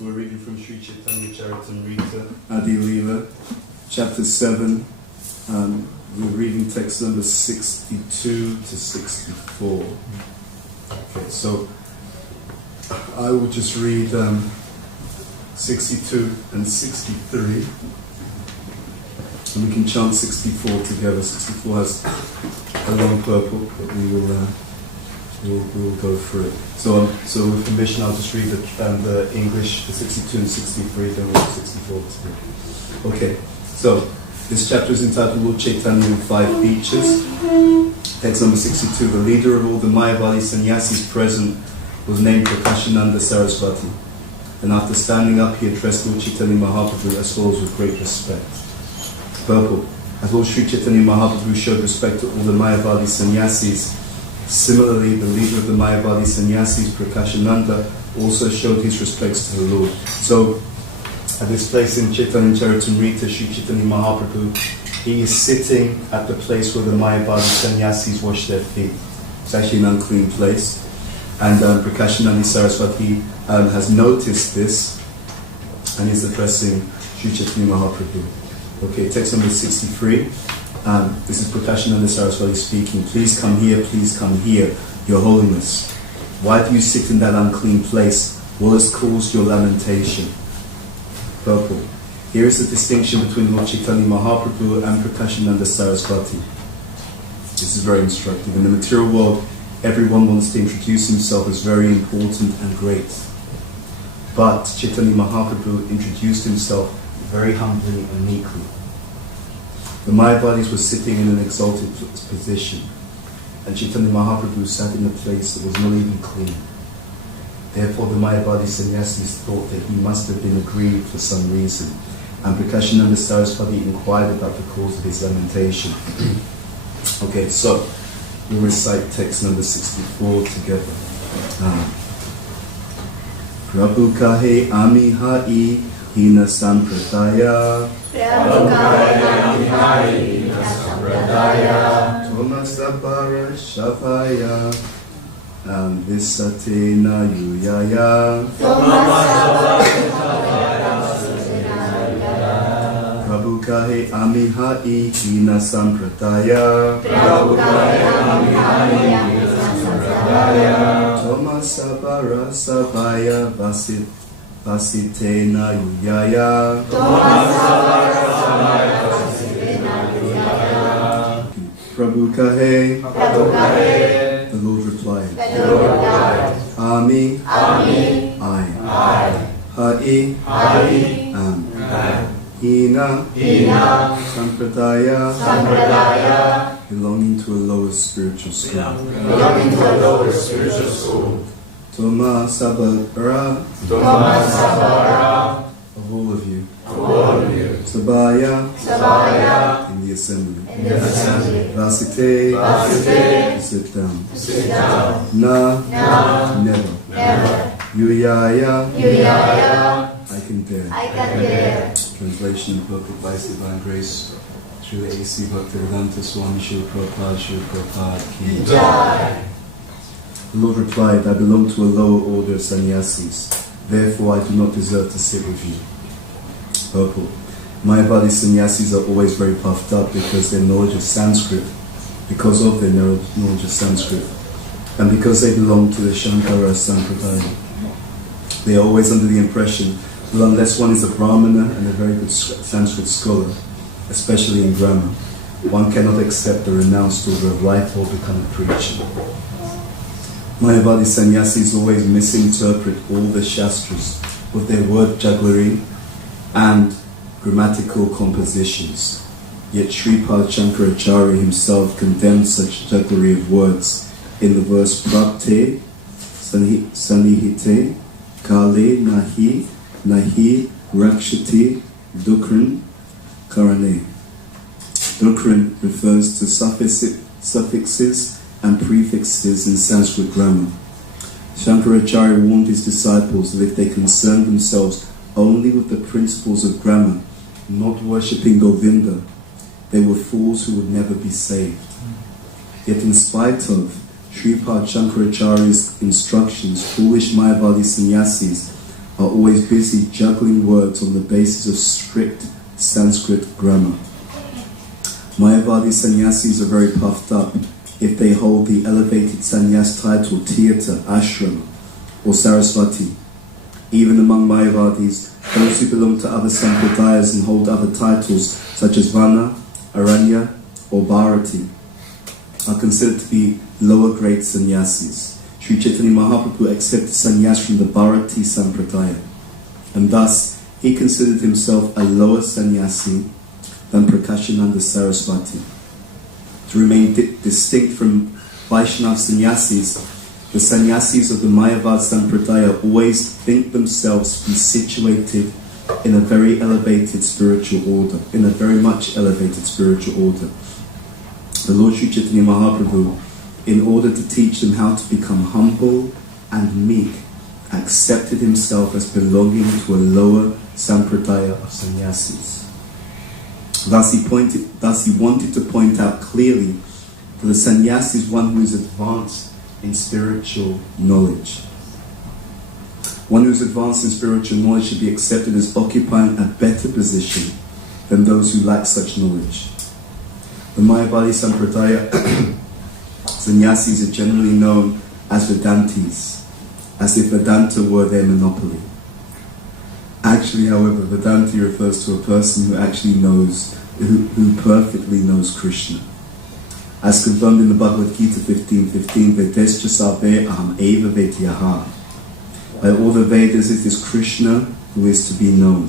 So we're reading from Sri Chaitanya Charitamrita, Adi Lila, chapter 7. We're reading text number 62 to 64. Okay, so I will just read 62 and 63. And we can chant 64 together. 64 has a long purport, but we will go through it. So with permission, I'll just read the English, the 62 and 63, then we'll do 64 together. Okay, so this chapter is entitled Lord Chaitanya in 5 Beaches. Text number 62. The leader of all the Mayavadi sannyasis present was named Prakashananda Saraswati. And after standing up, he addressed Lord Chaitanya Mahaprabhu as follows with great respect. Purport. As Lord Sri Chaitanya Mahaprabhu showed respect to all the Mayavadi sannyasis, similarly, the leader of the Mayavadi sannyasis, Prakashananda, also showed his respects to the Lord. So, at this place in Chaitanya Charitamrita, Sri Chaitanya Mahaprabhu, he is sitting at the place where the Mayavadi sannyasis wash their feet. It's actually an unclean place. And Prakashananda Saraswati has noticed this and is addressing Sri Chaitanya Mahaprabhu. Okay, text number 63. This is Prakashananda Saraswati speaking. Please come here, Your Holiness. Why do you sit in that unclean place? What has caused your lamentation? Purport. Here is the distinction between Lord Chaitanya Mahaprabhu and Prakashananda Saraswati. This is very instructive. In the material world, everyone wants to introduce himself as very important and great. But Chaitanya Mahaprabhu introduced himself very humbly and meekly. The Mayavadis were sitting in an exalted position, and Chaitanya Mahaprabhu sat in a place that was not even clean. Therefore, the Mayavadi sannyasis thought that he must have been aggrieved for some reason, and Prakashananda Saraswati inquired about the cause of his lamentation. Okay, so we'll recite text number 64 together. Prabhu kahe ami hai hina sampradaya Tomasapara Shapaya Visatena Yuyaya Prabhu kahe amihai hina sampradaya Tomasapara Shapaya Vasitena Yuyaya Prabhu kahe. The Lord replied. Ami. I. Hai. Am. Hina. Sampradaya. Belonging to a lower spiritual school. Toma Sabara. Of all of you. Sabaya. In the assembly. Vasite. Sit down. Na. Never. Yuyaya. I can dare. Translation and purport by His Divine Grace through A.C. Bhaktivedanta Swami Srila Prabhupada Ki Jai. The Lord replied, I belong to a lower order of sannyasis. Therefore, I do not deserve to sit with you. Purport. Mayavadi sannyasis are always very puffed up because of their knowledge of Sanskrit, and because they belong to the Shankara Sampradaya. They are always under the impression that unless one is a Brahmana and a very good Sanskrit scholar, especially in grammar, one cannot accept the renounced order of life or become a preacher. Mayavadi sannyasis always misinterpret all the Shastras with their word jugglery and grammatical compositions. Yet Sripad Shankaracharya himself condemned such jugglery of words in the verse Prapte Sanihite Kale Nahi Rakshati Dukran Karane. Dukran refers to suffixes and prefixes in Sanskrit grammar. Shankaracharya warned his disciples that if they concerned themselves only with the principles of grammar, not worshipping Govinda, they were fools who would never be saved. Yet in spite of Sripad Shankaracharya's instructions, foolish Mayavadi sannyasis are always busy juggling words on the basis of strict Sanskrit grammar. Mayavadi sannyasis are very puffed up if they hold the elevated sannyas title Tirtha, Ashrama, or Saraswati. Even among Mayavadis, those who belong to other sampradayas and hold other titles such as Vana, Aranya, or Bharati are considered to be lower grade sannyasis. Sri Chaitanya Mahaprabhu accepted sannyas from the Bharati Sampradaya, and thus he considered himself a lower sannyasi than Prakashananda Saraswati. To remain distinct from Vaishnava sannyasis, the sannyasis of the Mayavad Sampradaya always think themselves to be situated in a very elevated spiritual order, in a very much elevated spiritual order. The Lord Sri Chaitanya Mahaprabhu, in order to teach them how to become humble and meek, accepted himself as belonging to a lower sampradaya of sannyasis. Thus he wanted to point out clearly that the sannyasi is one who is advanced in spiritual knowledge. One who is advanced in spiritual knowledge should be accepted as occupying a better position than those who lack such knowledge. The Mayavadi Sampradaya sannyasis are generally known as Vedantis, as if Vedanta were their monopoly. Actually, however, Vedanti refers to a person who actually knows, who perfectly knows Krishna. As confirmed in the Bhagavad Gita 15:15, Vedescha sarve aham eva vedyaha. By all the Vedas, it is Krishna who is to be known.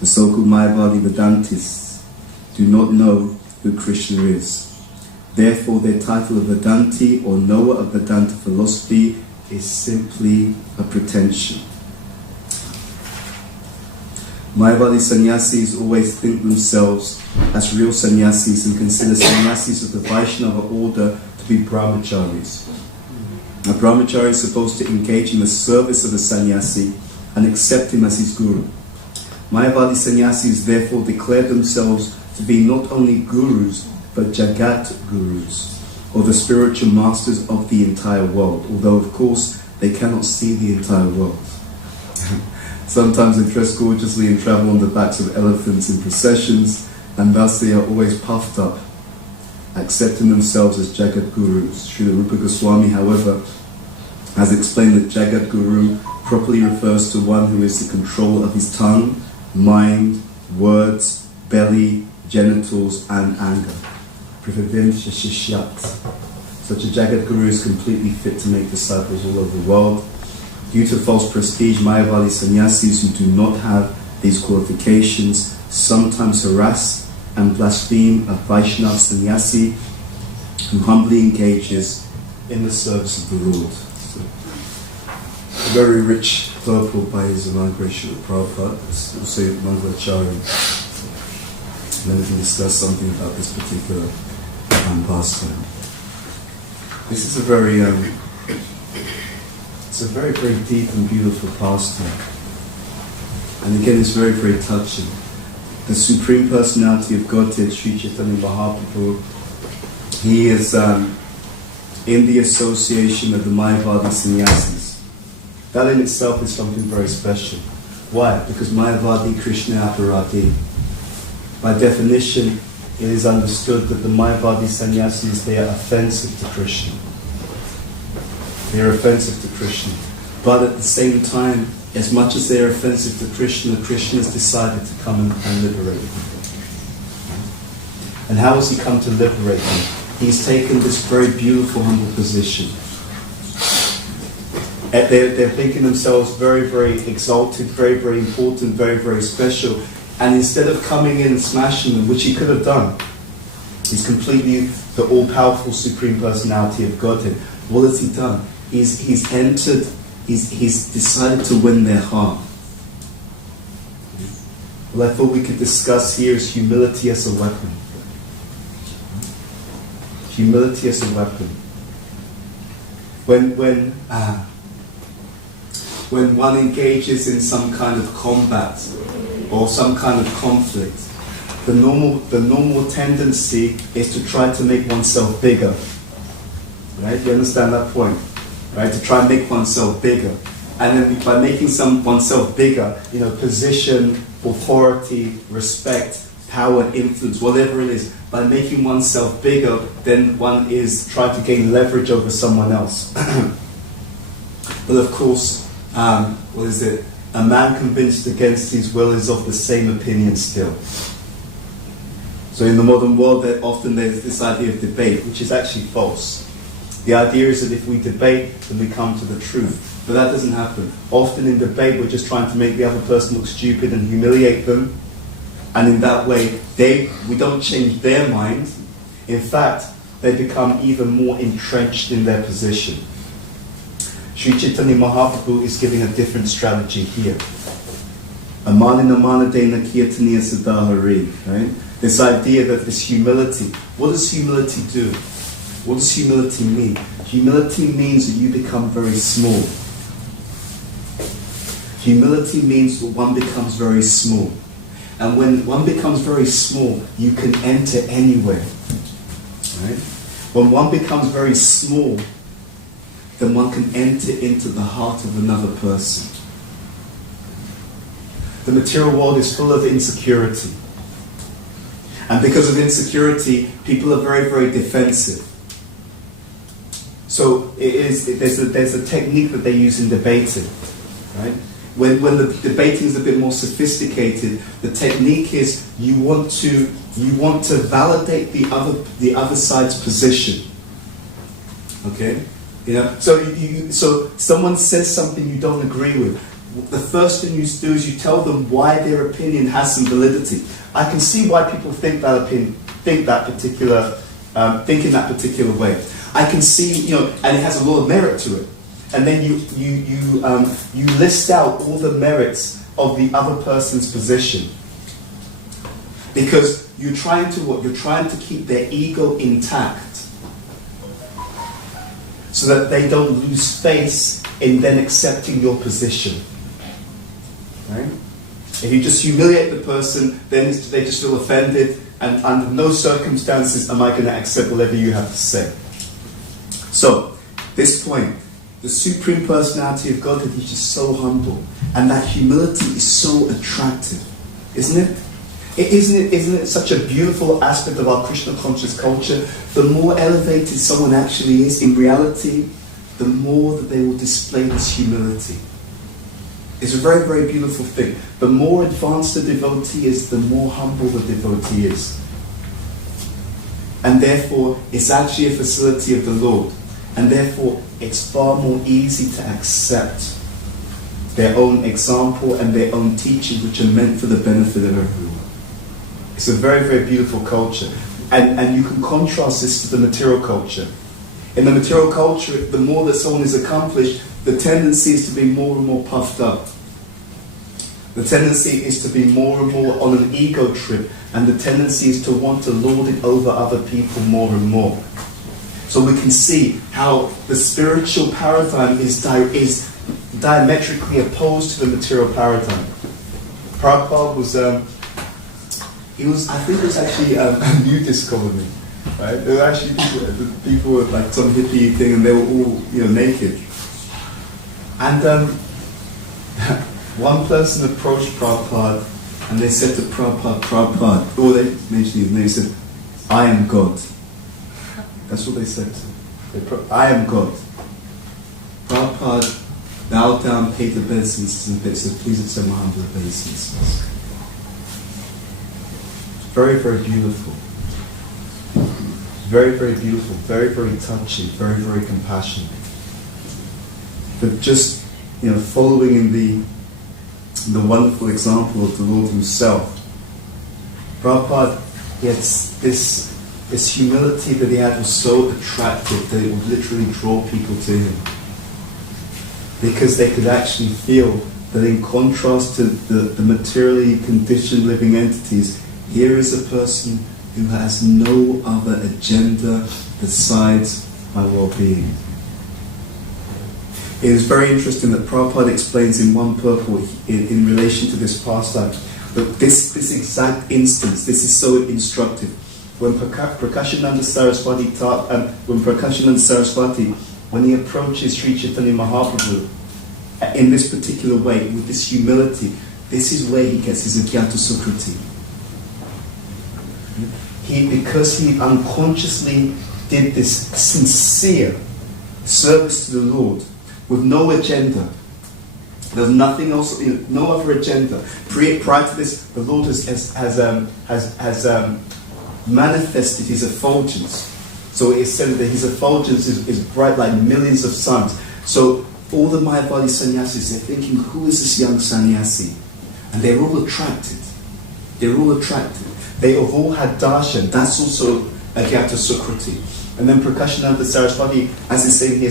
The so-called Mayavadi Vedantists do not know who Krishna is. Therefore, their title of Vedanti or knower of Vedanta philosophy is simply a pretension. Mayavadi sannyasis always think themselves as real sannyasis and consider sannyasis of the Vaishnava order to be brahmacharis. A brahmachari is supposed to engage in the service of a sannyasi and accept him as his guru. Mayavadi sannyasis therefore declare themselves to be not only gurus but jagat gurus, or the spiritual masters of the entire world, although of course they cannot see the entire world. Sometimes they dress gorgeously and travel on the backs of elephants in processions, and thus they are always puffed up, accepting themselves as Jagat Gurus. Srila Rupa Goswami, however, has explained that Jagat Guru properly refers to one who is the control of his tongue, mind, words, belly, genitals, and anger. Such a Jagat Guru is completely fit to make disciples all over the world. Due to false prestige, Mayavadi sannyasis who do not have these qualifications sometimes harass and blaspheme a Vaishnava sannyasi who humbly engages in the service of the Lord. So, a very rich purport by His Divine Grace Srila Prabhupada, also Mangalacharya. And then we can discuss something about this particular pastime. This is a very very deep and beautiful pastime. And again, it's very, very touching. The Supreme Personality of Godhead, Sri Chaitanya Mahaprabhu, he is in the association of the Mayavadi sannyasis. That in itself is something very special. Why? Because Mayavadi Krishna Aparati. By definition, it is understood that the Mayavadi sannyasis, they are offensive to Krishna. They are offensive to Krishna. But at the same time, as much as they are offensive to Krishna, Krishna has decided to come and liberate them. And how has he come to liberate them? He's taken this very beautiful, humble position. They're thinking themselves very, very exalted, very, very important, very, very special. And instead of coming in and smashing them, which he could have done, he's completely the all-powerful Supreme Personality of Godhead. What has he done? He's decided to win their heart. Well, I thought we could discuss here is humility as a weapon. Humility as a weapon. When one engages in some kind of combat or some kind of conflict, the normal tendency is to try to make oneself bigger. Right? You understand that point? Right? To try and make oneself bigger. And then by making oneself bigger, position, authority, respect, power, influence, whatever it is, by making oneself bigger, then one is trying to gain leverage over someone else. But of course, a man convinced against his will is of the same opinion still. So in the modern world, there's this idea of debate, which is actually false. The idea is that if we debate, then we come to the truth. But that doesn't happen. Often in debate, we're just trying to make the other person look stupid and humiliate them. And in that way, we don't change their mind. In fact, they become even more entrenched in their position. Sri Chaitanya Mahaprabhu is giving a different strategy here. Amanina dena kirtaniya sadahari, right? This idea that this humility, what does humility do? What does humility mean? Humility means that you become very small. Humility means that one becomes very small. And when one becomes very small, you can enter anywhere. Right? When one becomes very small, then one can enter into the heart of another person. The material world is full of insecurity. And because of insecurity, people are very, very defensive. So there's a technique that they use in debating. Right? When the debating is a bit more sophisticated, the technique is you want to validate the other side's position. Okay? So someone says something you don't agree with. The first thing you do is you tell them why their opinion has some validity. I can see why people think in that particular way. I can see, and it has a lot of merit to it. And then you list out all the merits of the other person's position. Because you're trying to what? You're trying to keep their ego intact. So that they don't lose face in then accepting your position. Right? If you just humiliate the person, then they just feel offended, and under no circumstances am I going to accept whatever you have to say. So, this point, the Supreme Personality of Godhead is just so humble, and that humility is so attractive, isn't it? Isn't it such a beautiful aspect of our Krishna conscious culture? The more elevated someone actually is in reality, the more that they will display this humility. It's a very, very beautiful thing. The more advanced the devotee is, the more humble the devotee is. And therefore, it's actually a facility of the Lord. And therefore, it's far more easy to accept their own example and their own teachings, which are meant for the benefit of everyone. It's a very, very beautiful culture. And you can contrast this to the material culture. In the material culture, the more that someone is accomplished, the tendency is to be more and more puffed up. The tendency is to be more and more on an ego trip, and the tendency is to want to lord it over other people more and more. So we can see how the spiritual paradigm is diametrically opposed to the material paradigm. Prabhupada was, I think it was actually a nudist colony. Right? There were actually people with like some hippie thing, and they were all naked. And one person approached Prabhupada, and they said to Prabhupada, or they mentioned his name, they said, "I am God." That's what they said. I am God. Prabhupada bowed down, paid the obeisances, and said, "Please accept my humble obeisances." Very, very beautiful. Very, very beautiful. Very, very touching. Very, very compassionate. But just following in the wonderful example of the Lord Himself, Prabhupada, this humility that he had was so attractive that it would literally draw people to him. Because they could actually feel that in contrast to the materially conditioned living entities, here is a person who has no other agenda besides my well-being. It is very interesting that Prabhupada explains in one purport in relation to this pastime, but this exact instance, this is so instructive. When Prakashananda Saraswati when he approaches Sri Chaitanya Mahaprabhu, in this particular way, with this humility, this is where he gets his Agyata Sukriti. Because he unconsciously did this sincere service to the Lord with no agenda. There's nothing else, no other agenda. Prior to this, the Lord has manifested his effulgence. So it is said that his effulgence is bright like millions of suns. So all the Mayavadi sannyasis, they're thinking, who is this young sannyasi? And they're all attracted. They're all attracted. They have all had darshan. That's also Agyata Sukriti. And then Prakashananda Saraswati, as he's saying here,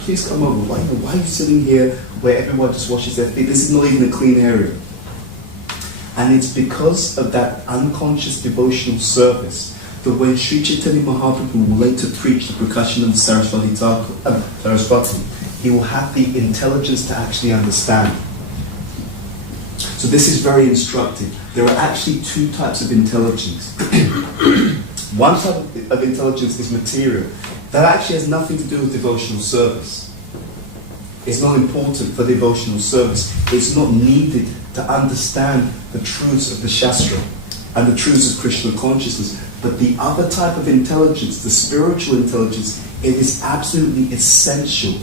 please come over. Why are you sitting here where everyone just washes their feet? This is not even a clean area. And it's because of that unconscious devotional service that when Sri Chaitanya Mahaprabhu will later preach the Prakashananda Saraswati, he will have the intelligence to actually understand. So this is very instructive. There are actually two types of intelligence. One type of intelligence is material. That actually has nothing to do with devotional service. It's not important for devotional service. It's not needed to understand the truths of the Shastra and the truths of Krishna consciousness. But the other type of intelligence, the spiritual intelligence, it is absolutely essential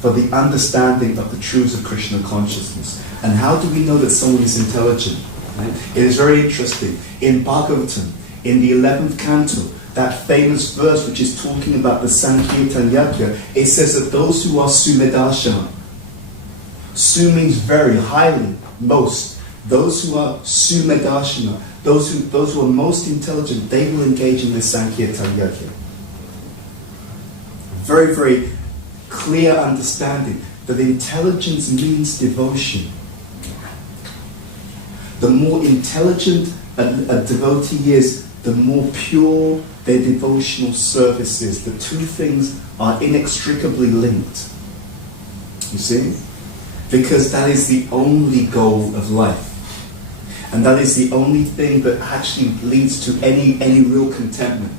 for the understanding of the truths of Krishna consciousness. And how do we know that someone is intelligent? Right? It is very interesting. In Bhagavatam, in the 11th canto, that famous verse which is talking about the Sankirtan Yajna, it says that those who are sumedashana, su means very, highly, most. Those who are sumedashana, those who are most intelligent, they will engage in the Sankirtan Yajna. Very, very clear understanding that intelligence means devotion. The more intelligent a devotee is, the more pure their devotional service is. The two things are inextricably linked. You see? Because that is the only goal of life. And that is the only thing that actually leads to any real contentment.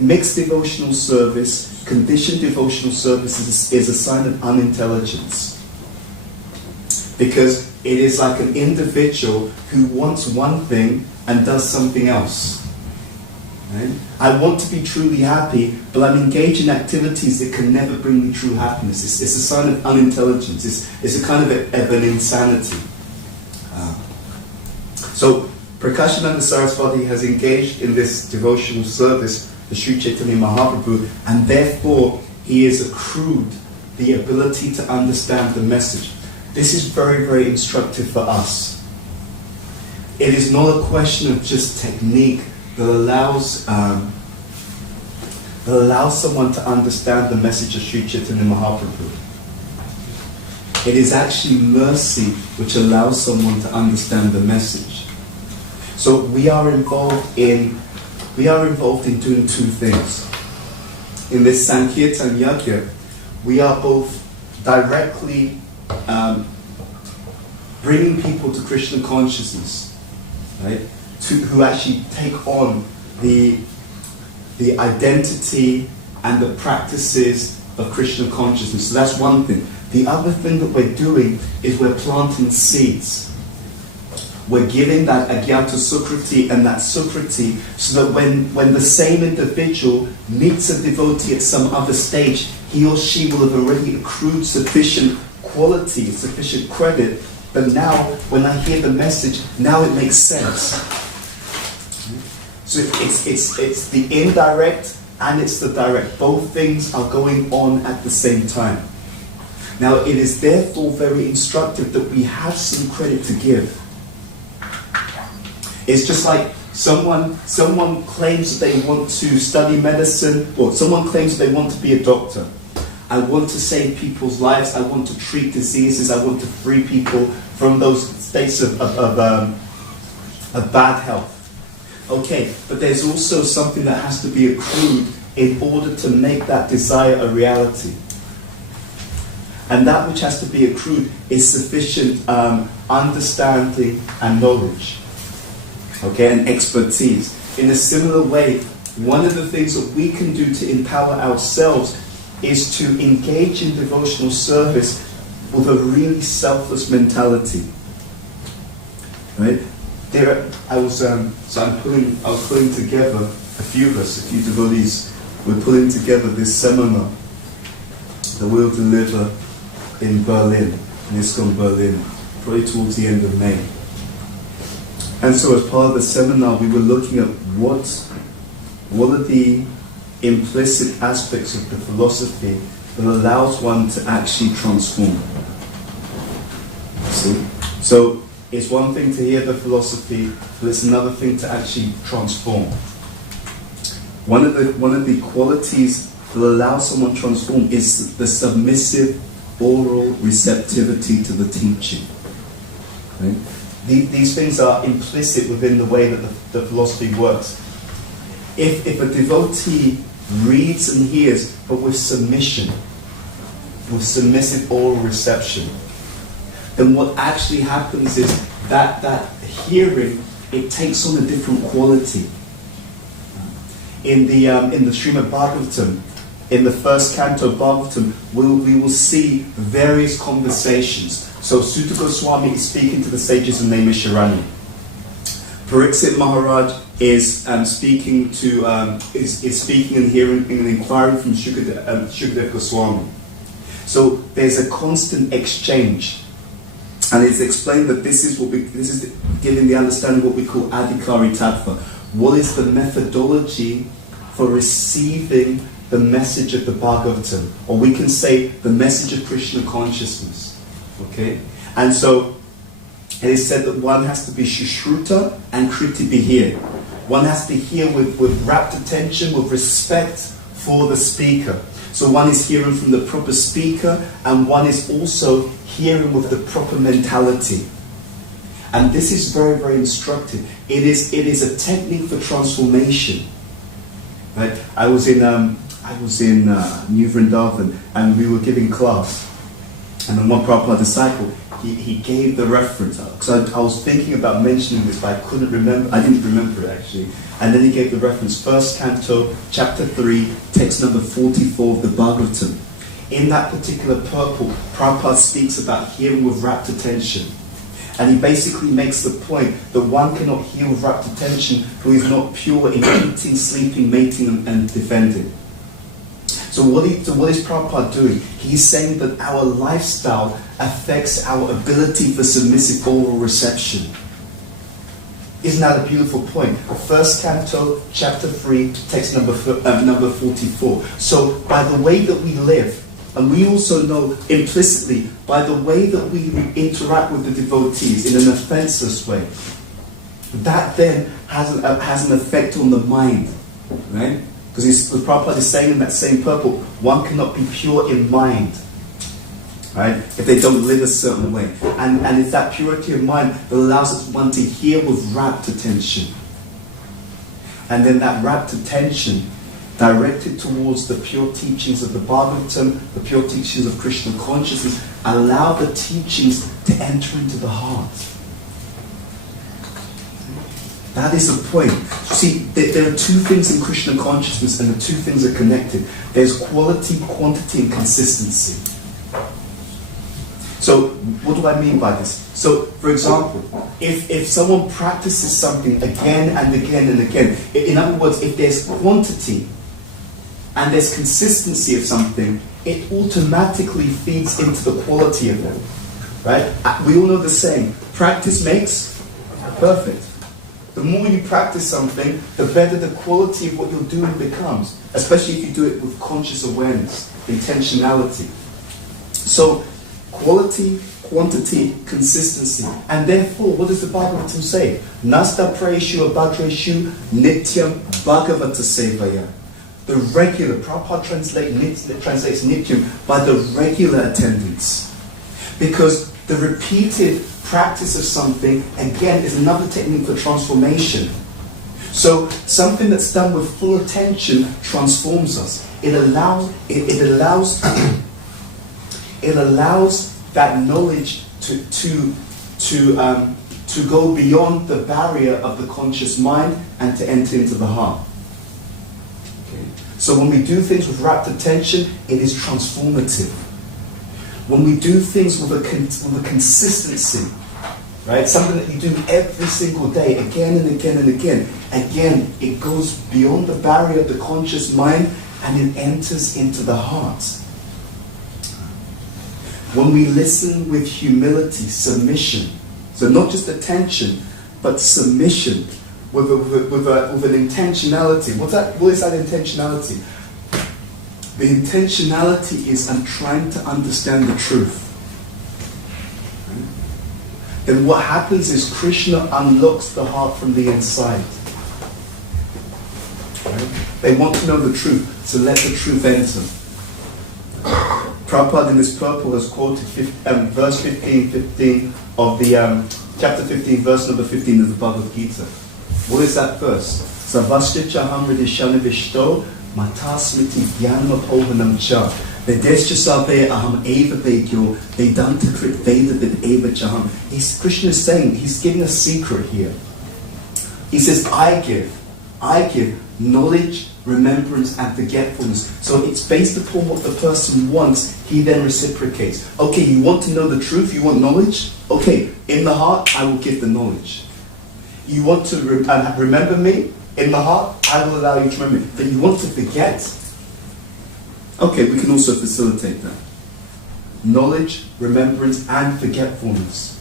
Mixed devotional service, conditioned devotional service is a sign of unintelligence. Because it is like an individual who wants one thing and does something else. Right? I want to be truly happy, but I'm engaged in activities that can never bring me true happiness. It's a sign of unintelligence. It's a kind of an insanity. So Prakashananda Saraswati has engaged in this devotional service for Sri Chaitanya Mahaprabhu, and therefore he has accrued the ability to understand the message. This is very, very instructive for us. It is not a question of just technique that allows someone to understand the message of Sri Chaitanya Mahaprabhu. It is actually mercy which allows someone to understand the message. So we are involved in doing two things. In this Sankirtan Yajna, we are both directly bringing people to Krishna consciousness, right? Who actually take on the identity and the practices of Krishna consciousness. So that's one thing. The other thing that we're doing is we're planting seeds. We're giving that Agyata Sukriti and that Sukriti so that when the same individual meets a devotee at some other stage, he or she will have already accrued sufficient quality, sufficient credit, but now when I hear the message, now it makes sense. So it's the indirect and it's the direct. Both things are going on at the same time. Now it is therefore very instructive that we have some credit to give. It's just like someone claims that they want to study medicine, or someone claims that they want to be a doctor. I want to save people's lives, I want to treat diseases, I want to free people from those states of bad health. Okay, but there's also something that has to be accrued in order to make that desire a reality. And that which has to be accrued is sufficient understanding and knowledge. Okay, and expertise. In a similar way, one of the things that we can do to empower ourselves is to engage in devotional service with a really selfless mentality. Right? I was putting together a few devotees. We're putting together this seminar that we'll deliver in Berlin, in ISKCON Berlin, probably towards the end of May. And so as part of the seminar, we were looking at what are the implicit aspects of the philosophy that allows one to actually transform. See? So it's one thing to hear the philosophy, but it's another thing to actually transform. One of the qualities that allows someone to transform is the submissive oral receptivity to the teaching. Right? These things are implicit within the way that the philosophy works. If a devotee reads and hears, but with submission, with submissive oral reception, then what actually happens is that hearing, it takes on a different quality. In the Srimad Bhagavatam, in the first canto of Bhagavatam, we will see various conversations. So Sutta Goswami is speaking to the sages of Naimisharanya. Pariksit Maharaj is speaking and hearing and inquiring from Shukadev Goswami. So there's a constant exchange. And it's explained that this is giving the understanding of what we call adhikari tattva. What is the methodology for receiving the message of the Bhagavatam? Or we can say the message of Krishna consciousness. Okay? And so it is said that one has to be shushruta and kriti bihir. One has to hear with rapt attention, with respect for the speaker. So one is hearing from the proper speaker, and one is also hearing with the proper mentality. And this is very, very instructive. It is a technique for transformation. Right? I was in New Vrindavan, and we were giving class, and then one Prabhupada disciple, he gave the reference, because I was thinking about mentioning this, but I couldn't remember. I didn't remember it actually. And then he gave the reference, first canto, chapter 3, text number 44 of the Bhagavatam. In that particular purport, Prabhupada speaks about hearing with rapt attention. And he basically makes the point that one cannot hear with rapt attention who is not pure in eating, sleeping, mating, and defending. So what is Prabhupada doing? He's saying that our lifestyle affects our ability for submissive oral reception. Isn't that a beautiful point? First canto, chapter 3, text number 44. So by the way that we live, and we also know implicitly by the way that we interact with the devotees in an offenseless way, that then has an effect on the mind, right? Because the Prabhupada is saying in that same purport, one cannot be pure in mind, right? If they don't live a certain way. And it's that purity of mind that allows one to hear with rapt attention. And then that rapt attention directed towards the pure teachings of the Bhagavatam, the pure teachings of Krishna consciousness, allow the teachings to enter into the heart. That is the point. See, there are two things in Krishna consciousness, and the two things are connected. There's quality, quantity, and consistency. So, what do I mean by this? So, for example, if someone practices something again and again and again, in other words, if there's quantity and there's consistency of something, it automatically feeds into the quality of it. Right? We all know the saying, practice makes perfect. The more you practice something, the better the quality of what you're doing becomes, especially if you do it with conscious awareness, intentionality. So, quality, quantity, consistency. And therefore, what does the Bhagavatam say? Nasta prayeshu abhadreshu nityam bhagavata sevaya. The regular, Prabhupada translates nityam by the regular attendance. Because the repeated practice of something, again, is another technique for transformation. So, something that's done with full attention transforms us. It allows that knowledge to go beyond the barrier of the conscious mind and to enter into the heart. Okay. So when we do things with rapt attention, it is transformative. When we do things with a consistency, right? Something that you do every single day, again and again and again. Again, it goes beyond the barrier of the conscious mind and it enters into the heart. When we listen with humility, submission, so not just attention, but submission, with an intentionality. What is that intentionality? The intentionality is I'm trying to understand the truth. Then what happens is Krishna unlocks the heart from the inside. They want to know the truth, so let the truth enter. Prabhupada in this purport has quoted verse 15 of the chapter 15, verse number 15 of the Bhagavad Gita. What is that verse? Savasya chaham ridishana vishto matasmiti jnanapohanam cha vedescha sabe aham eva vekyo vedanta krit veda vid eva chaham. Krishna is saying, he's giving a secret here. He says, I give knowledge, remembrance and forgetfulness. So it's based upon what the person wants, he then reciprocates. Okay, you want to know the truth, you want knowledge? Okay, in the heart, I will give the knowledge. You want to remember me? In the heart, I will allow you to remember me. But you want to forget? Okay, we can also facilitate that. Knowledge, remembrance and forgetfulness.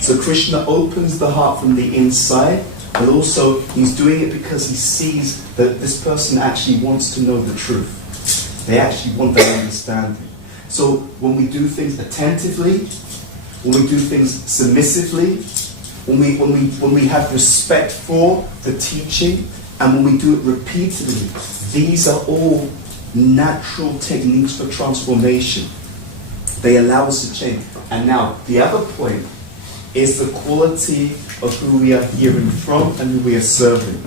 So Krishna opens the heart from the inside, but also he's doing it because he sees that this person actually wants to know the truth. They actually want that understanding. So when we do things attentively, when we do things submissively, when we have respect for the teaching, and when we do it repeatedly, these are all natural techniques for transformation. They allow us to change. And now, the other point is the quality of who we are hearing from and who we are serving.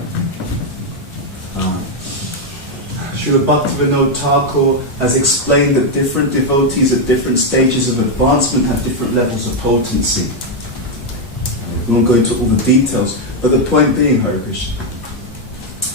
Srila Bhaktivinoda Thakur has explained that different devotees at different stages of advancement have different levels of potency. We won't go into all the details, but the point being, Hare Krishna,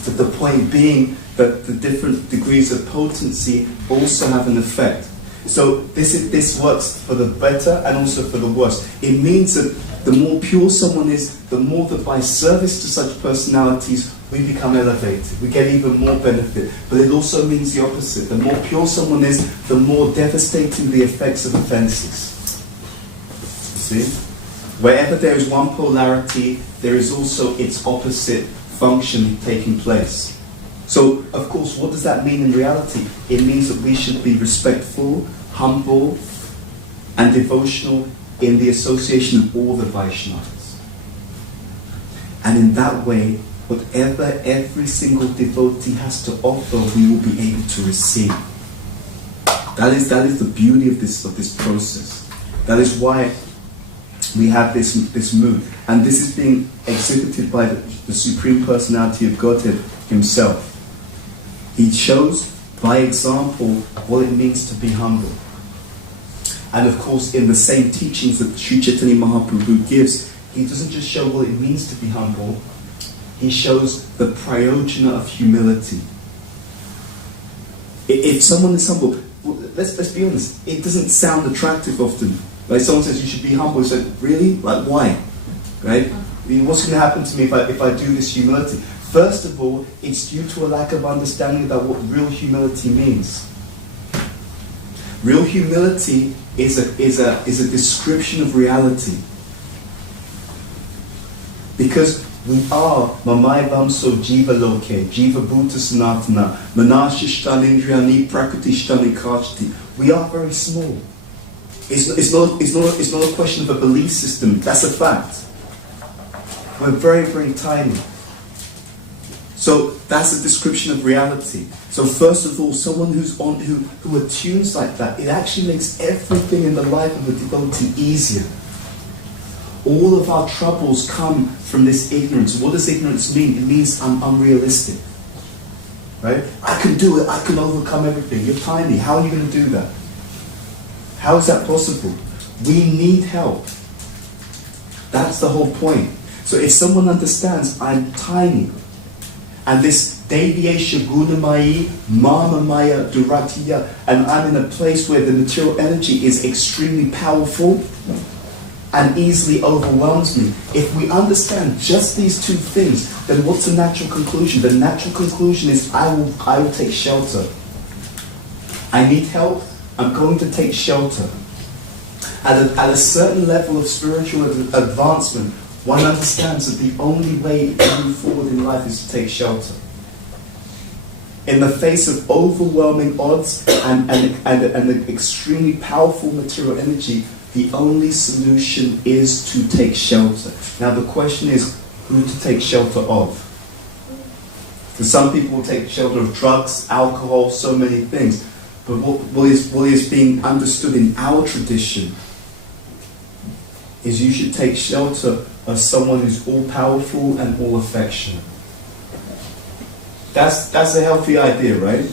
that the point being that the different degrees of potency also have an effect. So this works for the better and also for the worse. It means that the more pure someone is, the more that by service to such personalities, we become elevated. We get even more benefit. But it also means the opposite. The more pure someone is, the more devastating the effects of offenses. See? Wherever there is one polarity, there is also its opposite function taking place. So, of course, what does that mean in reality? It means that we should be respectful, humble, and devotional in the association of all the Vaishnavas. And in that way, whatever every single devotee has to offer, we will be able to receive. That is the beauty of this process. That is why we have this mood. And this is being exhibited by the Supreme Personality of Godhead himself. He shows by example what it means to be humble. And of course, in the same teachings that Sri Chaitanya Mahaprabhu gives, he doesn't just show what it means to be humble, he shows the prayojana of humility. If someone is humble, let's be honest, it doesn't sound attractive often. Like someone says you should be humble, it's like, really? Like, why? Right? I mean, what's going to happen to me if I do this humility? First of all, it's due to a lack of understanding about what real humility means. Real humility is a description of reality. Because we are mamai vamso jiva loke, jiva bhuta sanatana, manashishtanindriyani prakritishtani kachti. We are very small. It's not a question of a belief system. That's a fact. We're very, very tiny. So that's a description of reality. So first of all, someone who attunes like that, it actually makes everything in the life of a devotee easier. All of our troubles come from this ignorance. What does ignorance mean? It means I'm unrealistic. Right? I can do it. I can overcome everything. You're tiny. How are you going to do that? How is that possible? We need help. That's the whole point. So if someone understands I'm tiny, and this Devyesha Gunamai, Mama Maya Duratiya, and I'm in a place where the material energy is extremely powerful and easily overwhelms me. If we understand just these two things, then what's the natural conclusion? The natural conclusion is I will take shelter. I need help, I'm going to take shelter. At a certain level of spiritual advancement, one understands that the only way to move forward in life is to take shelter. In the face of overwhelming odds and an extremely powerful material energy, the only solution is to take shelter. Now the question is, who to take shelter of? Because some people will take shelter of drugs, alcohol, so many things. But what is being understood in our tradition is you should take shelter of someone who's all-powerful and all-affectionate. That's a healthy idea, right?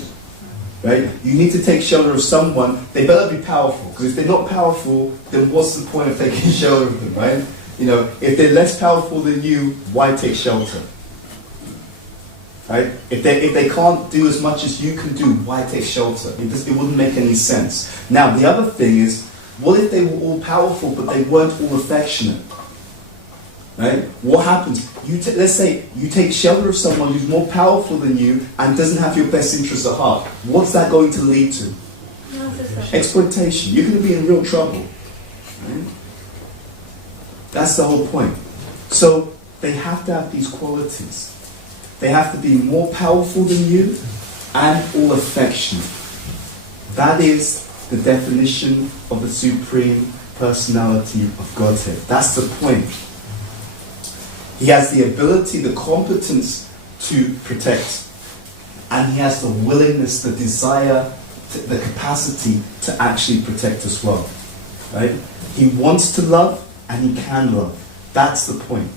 Right? You need to take shelter of someone. They better be powerful, because if they're not powerful, then what's the point of taking shelter of them, right? You know, if they're less powerful than you, why take shelter? Right? If they can't do as much as you can do, why take shelter? It wouldn't make any sense. Now, the other thing is, what if they were all powerful, but they weren't all affectionate? Right? What happens? Let's say you take shelter of someone who's more powerful than you and doesn't have your best interests at heart. What's that going to lead to? Exploitation. You're going to be in real trouble. Right? That's the whole point. So they have to have these qualities. They have to be more powerful than you and all affectionate. That is the definition of the Supreme Personality of Godhead. That's the point. He has the ability, the competence to protect. And he has the willingness, the desire, the capacity to actually protect as well. Right? He wants to love and he can love. That's the point.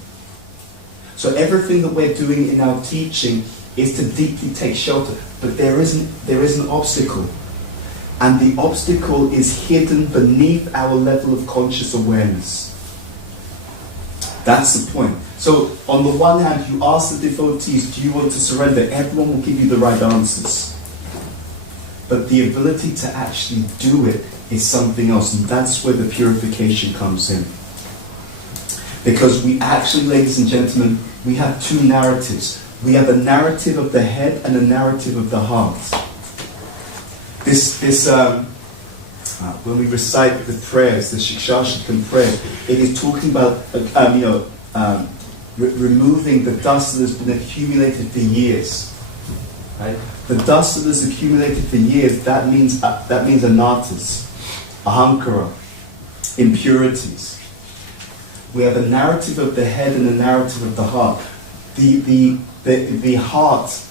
So everything that we're doing in our teaching is to deeply take shelter. But there is an obstacle. And the obstacle is hidden beneath our level of conscious awareness. That's the point. So on the one hand, you ask the devotees, do you want to surrender? Everyone will give you the right answers. But the ability to actually do it is something else. And that's where the purification comes in. Because we actually, ladies and gentlemen, we have two narratives. We have a narrative of the head and a narrative of the heart. When we recite the prayers, the Shikshashikam prayer, it is talking about, removing the dust that has been accumulated for years. Right? The dust that is accumulated for years, that means anarthas, ahankara, impurities. We have a narrative of the head and a narrative of the heart. The heart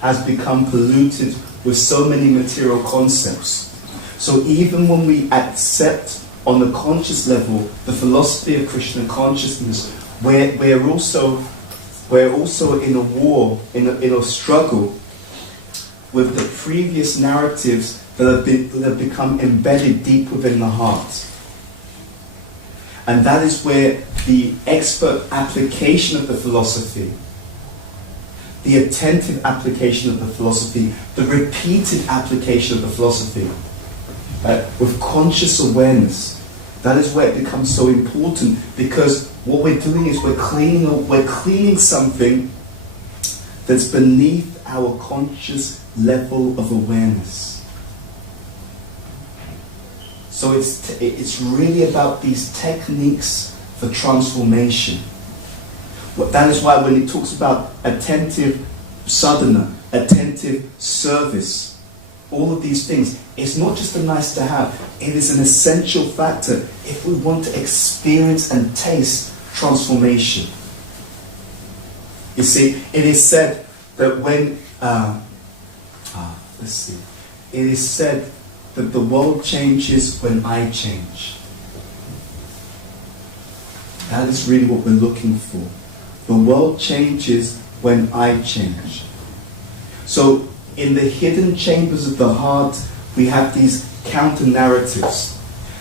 has become polluted with so many material concepts. So even when we accept on the conscious level the philosophy of Krishna consciousness, we're also in a war, in a struggle with the previous narratives that have become embedded deep within the heart. And that is where the expert application of the philosophy, the attentive application of the philosophy, the repeated application of the philosophy, with conscious awareness, that is where it becomes so important, because what we're doing is we're cleaning something that's beneath our conscious level of awareness. So it's really about these techniques for transformation. That is why when it talks about attentive sadhana, attentive service, all of these things, it's not just a nice to have, it is an essential factor if we want to experience and taste transformation. You see, it is said that when, it is said that the world changes when I change. That is really what we're looking for. The world changes when I change. So in the hidden chambers of the heart, we have these counter-narratives.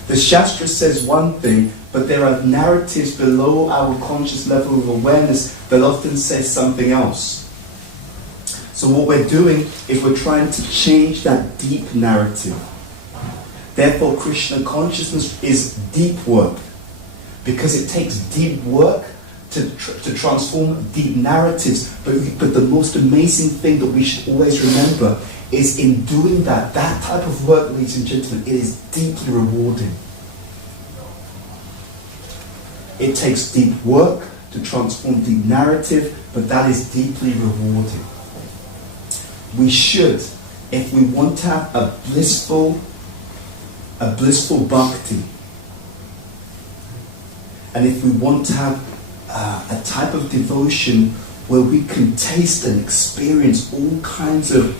The Shastra says one thing, but there are narratives below our conscious level of awareness that often say something else. So what we're doing is we're trying to change that deep narrative. Therefore, Krishna consciousness is deep work, because it takes deep work to transform deep narratives. But the most amazing thing that we should always remember is in doing that type of work, ladies and gentlemen, it is deeply rewarding. It takes deep work to transform deep narrative, but that is deeply rewarding. We should, if we want to have a blissful bhakti, and if we want to have a type of devotion where we can taste and experience all kinds of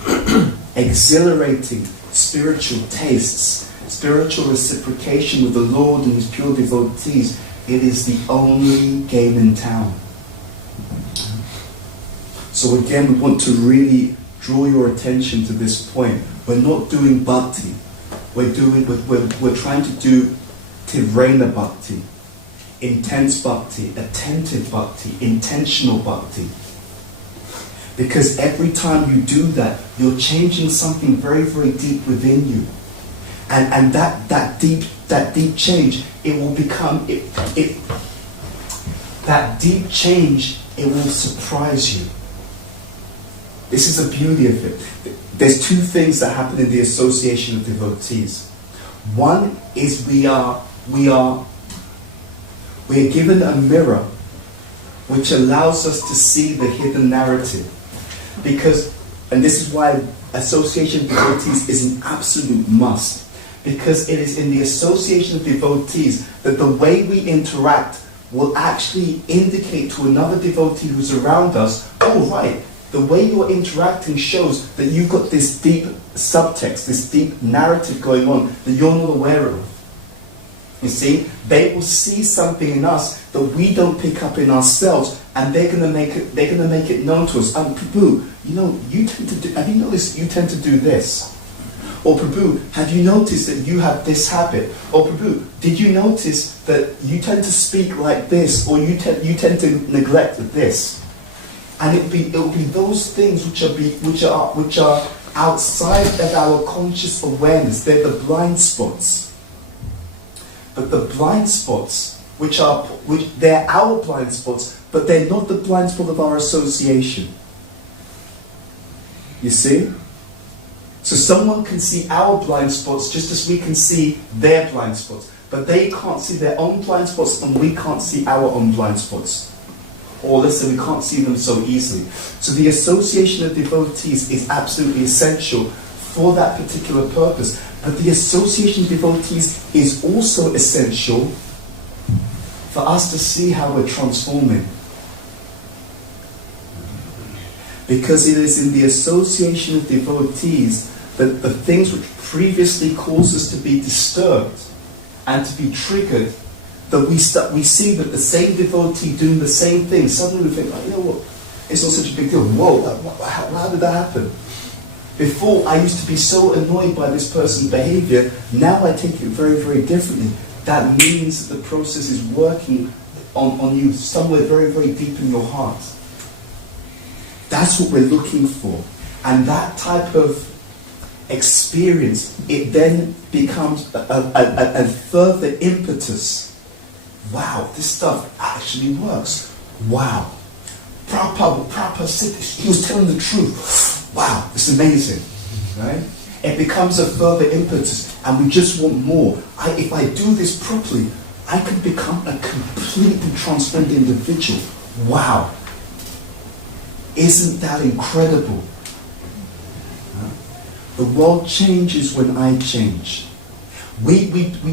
exhilarating spiritual tastes, spiritual reciprocation with the Lord and His pure devotees, it is the only game in town. So again, we want to really draw your attention to this point. We're not doing bhakti. We're trying to do Tivrena bhakti, intense bhakti, attentive bhakti, intentional bhakti. Because every time you do that, you're changing something very, very deep within you. And that deep change, it will become, that deep change, it will surprise you. This is the beauty of it. There's two things that happen in the association of devotees. One is we are given a mirror which allows us to see the hidden narrative. Because, and this is why association of devotees is an absolute must. Because it is in the association of devotees that the way we interact will actually indicate to another devotee who's around us, oh right, the way you're interacting shows that you've got this deep subtext, this deep narrative going on that you're not aware of. You see, they will see something in us that we don't pick up in ourselves, and they're going to make it known to us. Prabhu, have you noticed you tend to do this? Or Prabhu, have you noticed that you have this habit? Or Prabhu, did you notice that you tend to speak like this, or you tend to neglect this? And it will be those things which are outside of our conscious awareness. They're the blind spots. But the blind spots, they're our blind spots, but they're not the blind spot of our association. You see? So someone can see our blind spots just as we can see their blind spots. But they can't see their own blind spots, and we can't see our own blind spots. Or listen, we can't see them so easily. So the association of devotees is absolutely essential for that particular purpose. But the association of devotees is also essential for us to see how we're transforming. Because it is in the association of devotees that the things which previously caused us to be disturbed and to be triggered, that we see that the same devotee doing the same thing, suddenly we think, oh, you know what, it's not such a big deal. Whoa, how did that happen? Before, I used to be so annoyed by this person's behavior. Now I take it very, very differently. That means that the process is working on you somewhere very, very deep in your heart. That's what we're looking for. And that type of experience, it then becomes a further impetus. Wow, this stuff actually works. Wow. Prabhupada said this. He was telling the truth. Wow, it's amazing. Right? It becomes a further impetus, and we just want more. If I do this properly, I can become a completely transformed individual. Wow. Isn't that incredible? The world changes when I change. We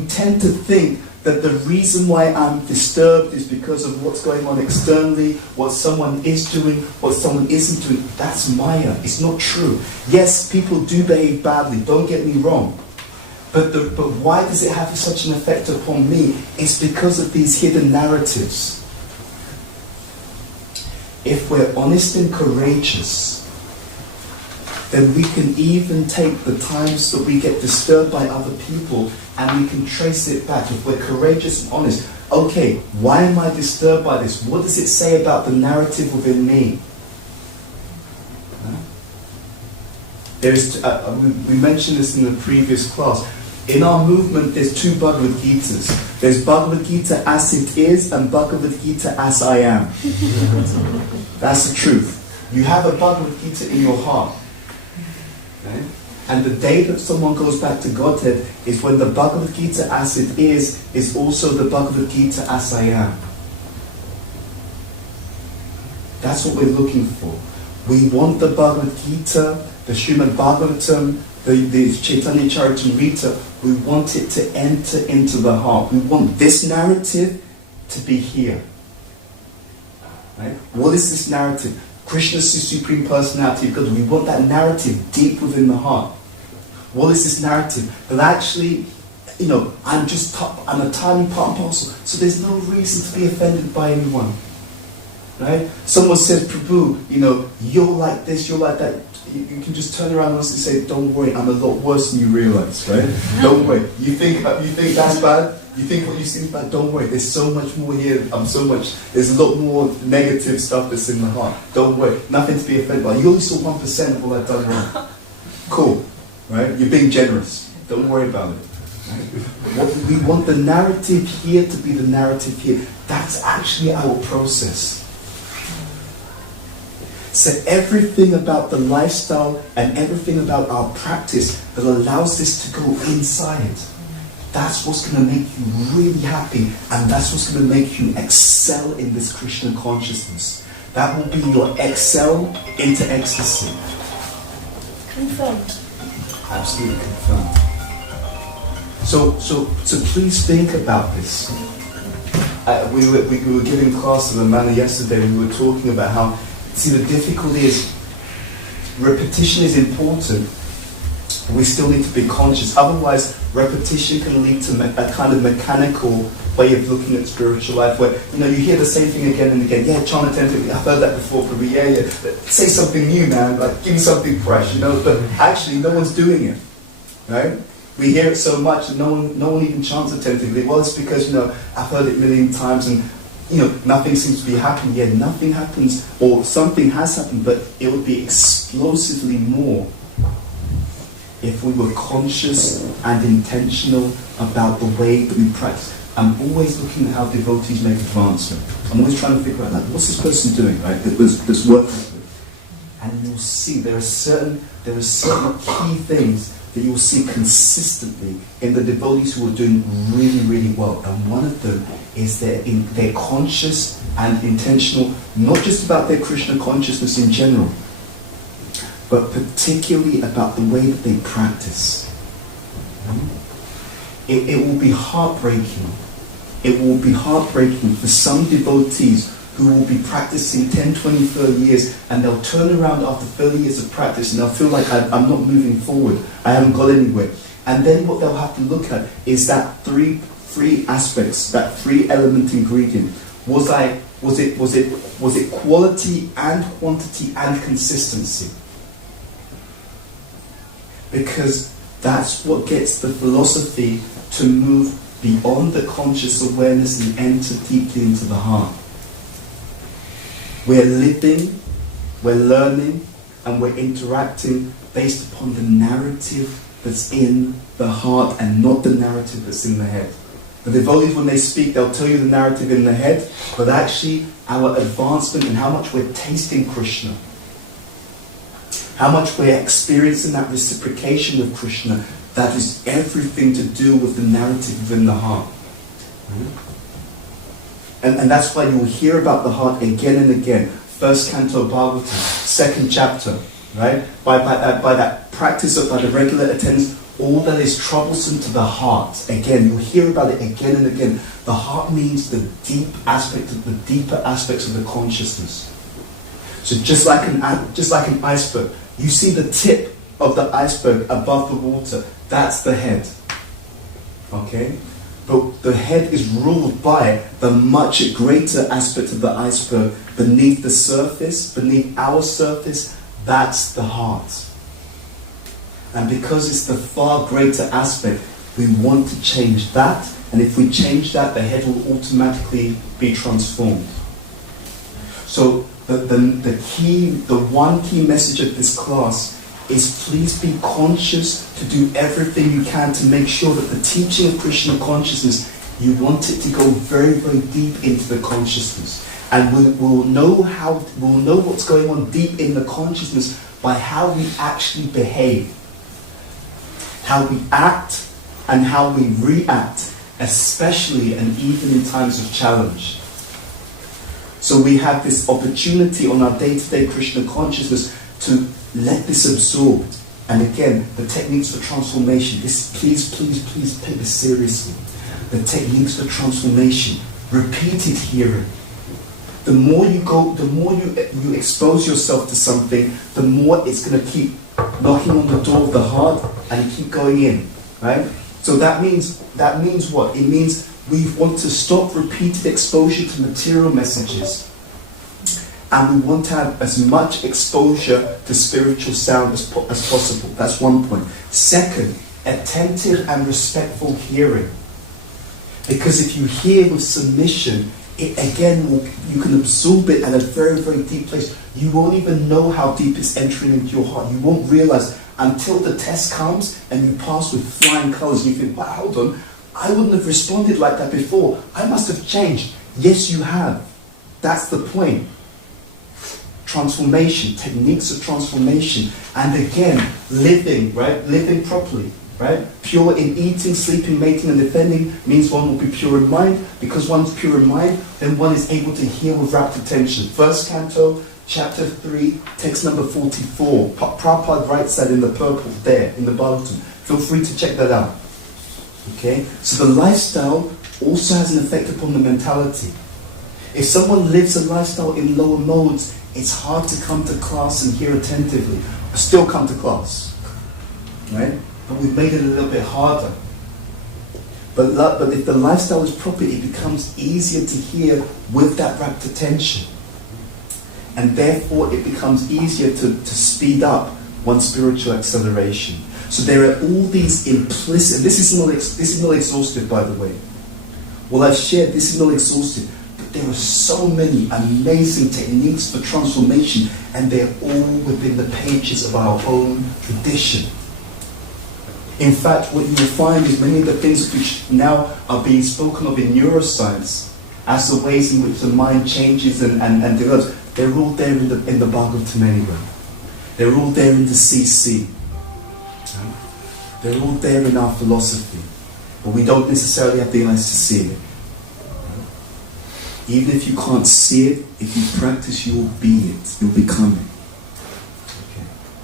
tend to think that the reason why I'm disturbed is because of what's going on externally, what someone is doing, what someone isn't doing. That's Maya. It's not true. Yes, people do behave badly, don't get me wrong. But why does it have such an effect upon me? It's because of these hidden narratives. If we're honest and courageous, then we can even take the times that we get disturbed by other people and we can trace it back. If we're courageous and honest, okay, why am I disturbed by this? What does it say about the narrative within me? we mentioned this in the previous class. In our movement, there's two Bhagavad Gitas. There's Bhagavad Gita as it is and Bhagavad Gita as I am. That's the truth. You have a Bhagavad Gita in your heart. Okay? And the day that someone goes back to Godhead is when the Bhagavad Gita as it is also the Bhagavad Gita as I am. That's what we're looking for. We want the Bhagavad Gita, the Srimad Bhagavatam, the Chaitanya Charitamrita, we want it to enter into the heart. We want this narrative to be here. Right? What is this narrative? Krishna's the Supreme Personality of God. We want that narrative deep within the heart. What is this narrative? But actually, I'm a tiny part and parcel, so there's no reason to be offended by anyone. Right? Someone says, Prabhu, you're like this, you're like that. You can just turn around and say, don't worry, I'm a lot worse than you realize, right? Don't worry. You think that's bad? You think what you see is bad? Don't worry. There's so much more here. There's a lot more negative stuff that's in the heart. Don't worry. Nothing to be offended by. You only saw 1% of what I've done wrong. Cool. Right? You're being generous. Don't worry about it. Right? We want the narrative here to be the narrative here. That's actually our process. So everything about the lifestyle and everything about our practice that allows this to go inside, that's what's going to make you really happy, and that's what's going to make you excel in this Krishna consciousness. That will be your excel into ecstasy. Confirmed. Absolutely confirmed. So please think about this. We were giving class to the man yesterday, and we were talking about how, see, the difficulty is repetition is important, but we still need to be conscious. Otherwise, repetition can lead to a kind of mechanical way of looking at spiritual life, where you hear the same thing again and again. Yeah, chant attentively. I've heard that before, but yeah. But say something new, man. Like, give me something fresh, But actually, no one's doing it, right? We hear it so much, and no one even chants attentively. Well, it's because I've heard it a million times, and nothing seems to be happening. Yeah, nothing happens, or something has happened, but it would be explosively more if we were conscious and intentional about the way that we practice. I'm always looking at how devotees make advancement. I'm always trying to figure out, what's this person doing, right? That's working with. And you'll see there are certain key things that you'll see consistently in the devotees who are doing really, really well. And one of them is they're conscious and intentional, not just about their Krishna consciousness in general, but particularly about the way that they practice. It will be heartbreaking. It will be heartbreaking for some devotees who will be practicing 10, 20, 30 years, and they'll turn around after 30 years of practice and they'll feel like I'm not moving forward. I haven't got anywhere. And then what they'll have to look at is that three aspects, that 3-element ingredient. Was it quality and quantity and consistency? Because that's what gets the philosophy to move beyond the conscious awareness and enter deeply into the heart. We're living, we're learning, and we're interacting based upon the narrative that's in the heart and not the narrative that's in the head. The devotees, when they speak, they'll tell you the narrative in the head, but actually our advancement and how much we're tasting Krishna, how much we're experiencing that reciprocation of Krishna, that is everything to do with the narrative within the heart. And that's why you will hear about the heart again and again. First canto Bhagavatam, second chapter, right? By that practice of, by the regular attendance, all that is troublesome to the heart. Again, you'll hear about it again and again. The heart means the deeper aspects of the consciousness. So just like an iceberg, you see the tip of the iceberg above the water. That's the head. Okay? But the head is ruled by the much greater aspect of the iceberg beneath the surface, beneath our surface. That's the heart. And because it's the far greater aspect, we want to change that. And if we change that, the head will automatically be transformed. So the one key message of this class is please be conscious to do everything you can to make sure that the teaching of Krishna consciousness, you want it to go very, very deep into the consciousness. And we'll know what's going on deep in the consciousness by how we actually behave, how we act and how we react, especially and even in times of challenge. So we have this opportunity on our day-to-day Krishna consciousness to let this absorb. And again, the techniques for transformation, please take this seriously. The techniques for transformation, repeated hearing. The more you go, the more you expose yourself to something, the more it's going to keep knocking on the door of the heart and keep going in, right? So that means what? It means we want to stop repeated exposure to material messages, and we want to have as much exposure to spiritual sound as possible. That's one point. Second, attentive and respectful hearing. Because if you hear with submission, it again, you can absorb it at a very, very deep place. You won't even know how deep it's entering into your heart. You won't realize until the test comes and you pass with flying colors. And you think, wow, hold on, I wouldn't have responded like that before. I must have changed. Yes, you have. That's the point. Transformation, techniques of transformation. And again, living, right? Living properly. Right? Pure in eating, sleeping, mating and defending means one will be pure in mind. Because one's pure in mind, then one is able to hear with rapt attention. First canto, chapter 3, text number 44. Prabhupada writes that in the purple there, in the Bhagavatam. Feel free to check that out. Okay? So the lifestyle also has an effect upon the mentality. If someone lives a lifestyle in lower modes, it's hard to come to class and hear attentively. Still come to class. Right? But we've made it a little bit harder. But if the lifestyle is proper, it becomes easier to hear with that rapt attention. And therefore it becomes easier to speed up one's spiritual acceleration. So there are all these implicit, this is not exhaustive, by the way. What I've shared, this is not exhaustive, but there are so many amazing techniques for transformation, and they're all within the pages of our own tradition. In fact, what you will find is many of the things which now are being spoken of in neuroscience as the ways in which the mind changes and develops, they're all there in the Bhagavatam anyway. They're all there in the CC. They're all there in our philosophy. But we don't necessarily have the eyes to see it. Even if you can't see it, if you practice, you will be it. You'll become it.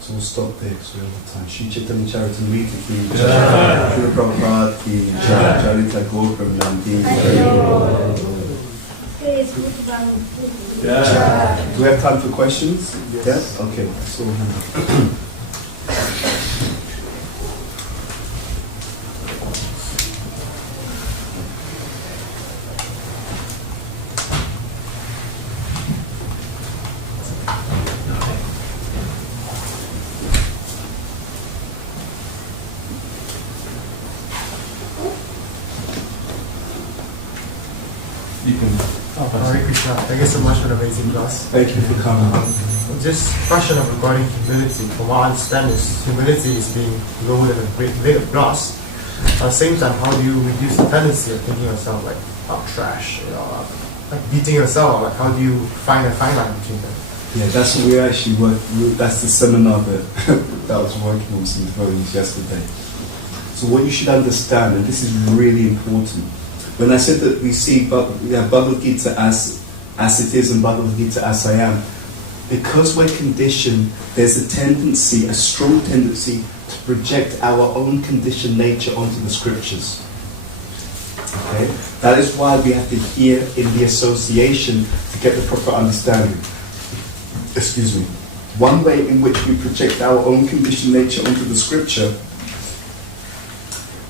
So we'll stop there because we don't have time. Shri Chaitanya Charitamrita ki jai, Srila Prabhupada ki jai, Charita Gaur Premanandi. Do we have time for questions? Yes. Okay. So Hare Krishna. Thank you so much for the amazing class. thank you for coming. Just question of regarding humility. From what I understand is humility is being lower than a blade of grass. At the same time, how do you reduce the tendency of thinking yourself like trash, like beating yourself? Like how do you find a fine line between them? Yeah, that's what we actually worked. That's the seminar that I was working on some devotees yesterday. So what you should understand, and this is really important. When I said that we have Bhagavad Gita as it is and Bhagavad Gita as I am, because we're conditioned, there's a strong tendency to project our own conditioned nature onto the scriptures. Okay? That is why we have to hear in the association to get the proper understanding. Excuse me. One way in which we project our own conditioned nature onto the scripture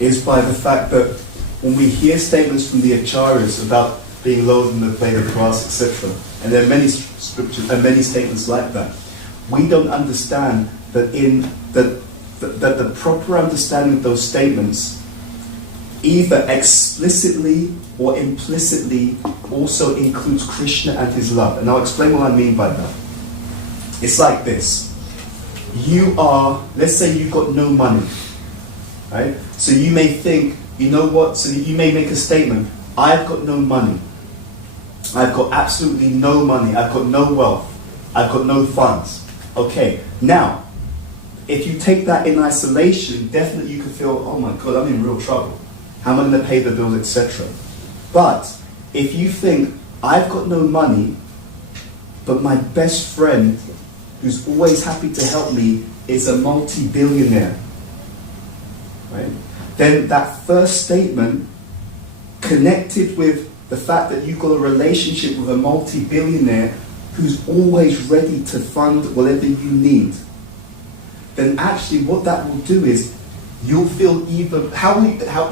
is by the fact that when we hear statements from the acharyas about being lower than the blade of grass, etc., and there are many scriptures and many statements like that, we don't understand that that the proper understanding of those statements either explicitly or implicitly also includes Krishna and his love. And I'll explain what I mean by that. It's like this. you are, let's say you've got no money, right? So you may think, you know what, so you may make a statement, I've got no money. I've got absolutely no money. I've got no wealth. I've got no funds. Okay, now, if you take that in isolation, definitely you could feel, oh my God, I'm in real trouble. How am I going to pay the bills, etc.? But if you think, I've got no money, but my best friend, who's always happy to help me, is a multi-billionaire, right? Then that first statement, connected with the fact that you've got a relationship with a multi-billionaire who's always ready to fund whatever you need, then actually what that will do is you'll feel even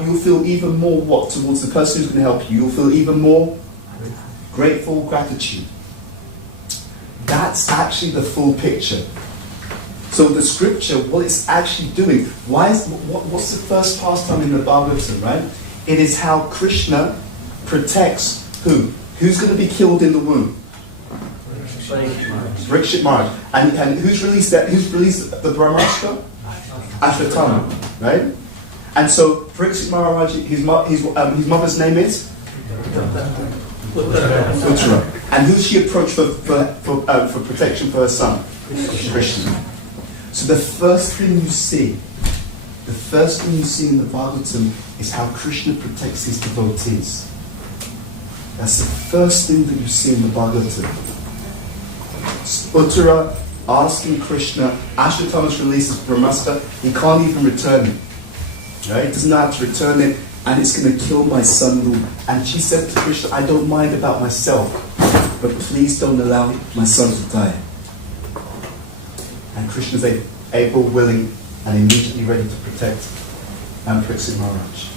you'll feel even more what towards the person who's going to help you. You'll feel even more grateful, gratitude. That's actually the full picture. So the scripture, what it's actually doing, what's the first pastime in the Bhagavatam, right? It is how Krishna protects who? Who's going to be killed in the womb? Parikshit Maharaj. And who's released that? Who's released the Brahmastra? Ashwatthama, right? And so Parikshit Maharaj, his mother's name is Uttara. And who she approached for protection for her son? Krishna. So the first thing you see in the Bhagavatam is how Krishna protects his devotees. That's the first thing that you see in the Bhagavatam. Uttara asking Krishna, Ashwatthama's releases Brahmastra, he can't even return it. Right? He doesn't know how to return it, and it's going to kill my son. And she said to Krishna, I don't mind about myself, but please don't allow my son to die. And Krishna's able, willing, and immediately ready to protect Parikshit Maharaj.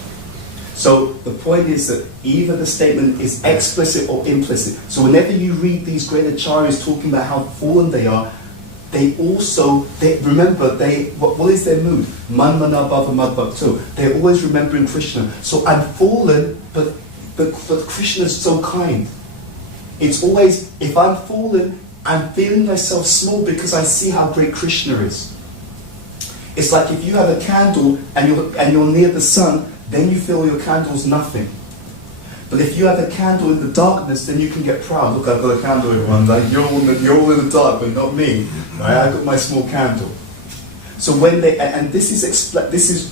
So the point is that either the statement is explicit or implicit. So whenever you read these great acharyas talking about how fallen they are, remember, what is their mood? Man mana bhava mad bhakto. They're always remembering Krishna. So I'm fallen, but Krishna is so kind. It's always, if I'm fallen, I'm feeling myself small because I see how great Krishna is. It's like if you have a candle and you're near the sun, then you feel your candle's nothing. But if you have a candle in the darkness, then you can get proud. Look, I've got a candle, everyone. Like, you're all in the dark, but not me. Right? I've got my small candle. So when this is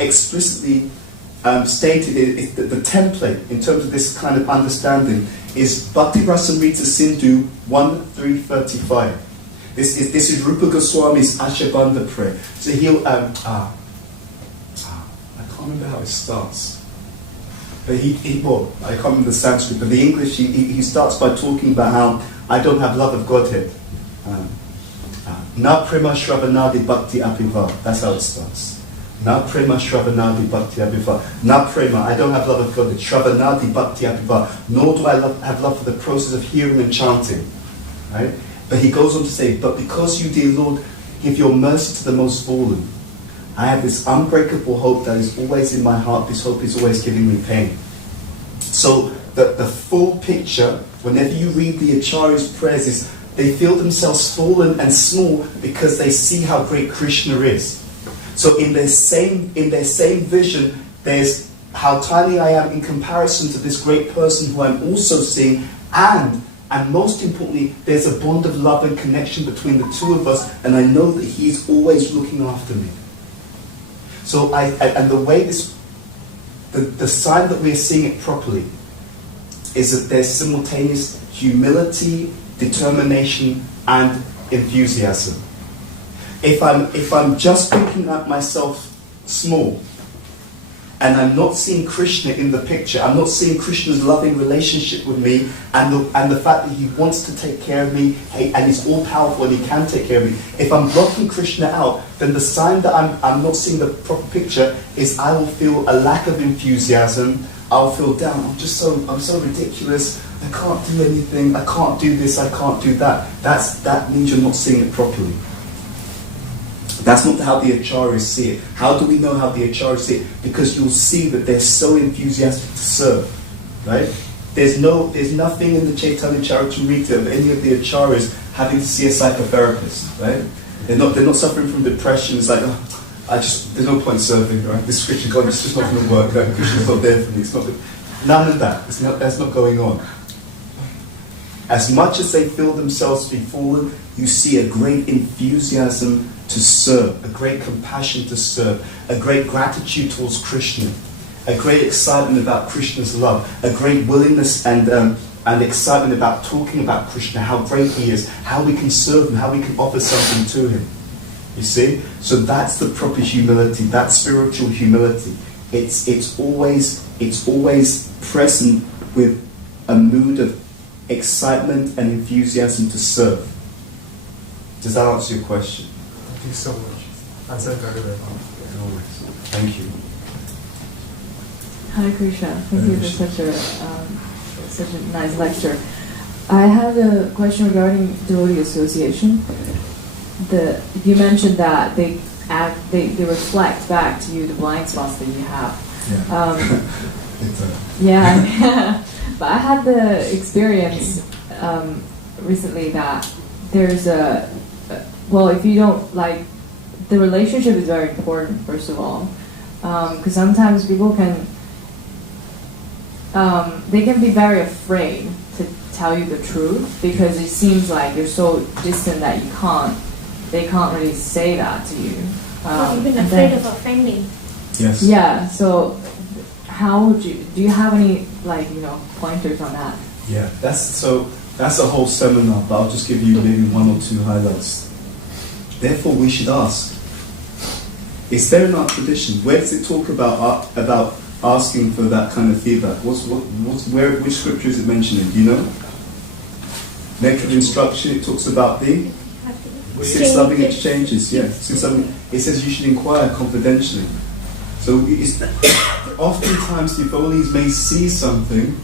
explicitly stated, the template in terms of this kind of understanding is Bhakti Rasamrita Sindhu 1.3.35. This is Rupa Goswami's Ashabandha prayer. So he'll I can't remember how it starts. But I can't remember the Sanskrit, but the English, he starts by talking about how I don't have love of Godhead. Na prema shravanadi bhakti apiva. That's how it starts. Na prema shravanadi bhakti apiva. Na prema, I don't have love of Godhead. Shravanadi bhakti apiva. Nor do I have love for the process of hearing and chanting. Right? But he goes on to say, but because you, dear Lord, give your mercy to the most fallen, I have this unbreakable hope that is always in my heart. This hope is always giving me pain. So the full picture, whenever you read the Acharya's prayers, is they feel themselves fallen and small because they see how great Krishna is. So in their same vision, there's how tiny I am in comparison to this great person who I'm also seeing, and most importantly, there's a bond of love and connection between the two of us, and I know that he's always looking after me. So and the way the sign that we're seeing it properly is that there's simultaneous humility, determination, and enthusiasm. If I'm just picking up myself small, and I'm not seeing Krishna in the picture, I'm not seeing Krishna's loving relationship with me, and the fact that he wants to take care of me, and he's all powerful and he can take care of me. If I'm blocking Krishna out, then the sign that I'm not seeing the proper picture is I will feel a lack of enthusiasm. I'll feel down. I'm so ridiculous. I can't do anything. I can't do this. I can't do that. That means you're not seeing it properly. That's not how the acharyas see it. How do we know how the acharyas see it? Because you'll see that they're so enthusiastic to serve, right? There's nothing in the Chaitanya Charitamrita of any of the acharyas having to see a psychotherapist, right? They're not suffering from depression. It's like, oh, there's no point serving, right? This Christian God is just not going to work. That Christian's not there for me. It's not. None of that. That's not going on. As much as they feel themselves to be fallen, you see a great enthusiasm to serve, a great compassion to serve, a great gratitude towards Krishna, a great excitement about Krishna's love, a great willingness and excitement about talking about Krishna, how great he is, how we can serve him, how we can offer something to him. You see? So that's the proper humility, that's spiritual humility. It's always present with a mood of excitement and enthusiasm to serve. Does that answer your question? Thank you so much. Answered very well. Thank you. Hare Krishna. Thank you for such a nice lecture. I have a question regarding devotee association. You mentioned that they reflect back to you the blind spots that you have. Yeah. Yeah. But I had the experience recently that there's if you don't like, the relationship is very important, first of all, because sometimes people can be very afraid to tell you the truth because it seems like you're so distant that they can't really say that to you. Even afraid of offending. Yes. Yeah. So, how would you? Do you have any pointers on that? Yeah. That's a whole seminar, but I'll just give you maybe one or two highlights. Therefore, we should ask: is there in our tradition? Where does it talk about asking for that kind of feedback? Which scripture is it mentioning? Do you know? Next instruction, it talks about the 6 loving exchanges. Yeah, 6 loving. It says you should inquire confidentially. So oftentimes devotees may see something,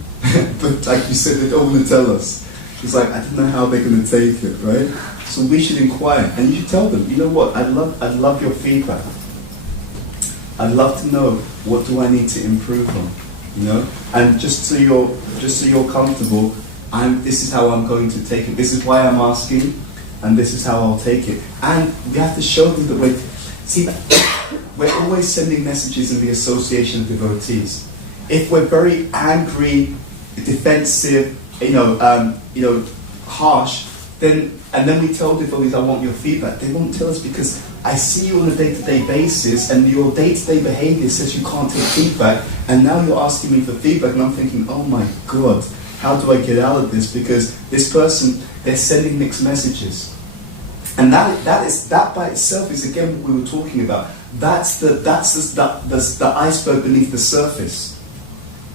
but like you said, they don't want to tell us. It's like, I don't know how they're going to take it, right? So we should inquire, and you should tell them, you know what? I'd love your feedback. I'd love to know what do I need to improve on, you know. And just so you're comfortable, this is how I'm going to take it. This is why I'm asking, and this is how I'll take it. And we have to show them that we're always sending messages in the association of devotees. If we're very angry, defensive, harsh, then we tell devotees, I want your feedback. They won't tell us because I see you on a day-to-day basis, and your day-to-day behavior says you can't take feedback, and now you're asking me for feedback, and I'm thinking, oh my God, how do I get out of this? Because this person, they're sending mixed messages. And that by itself is again what we were talking about. That's the iceberg beneath the surface.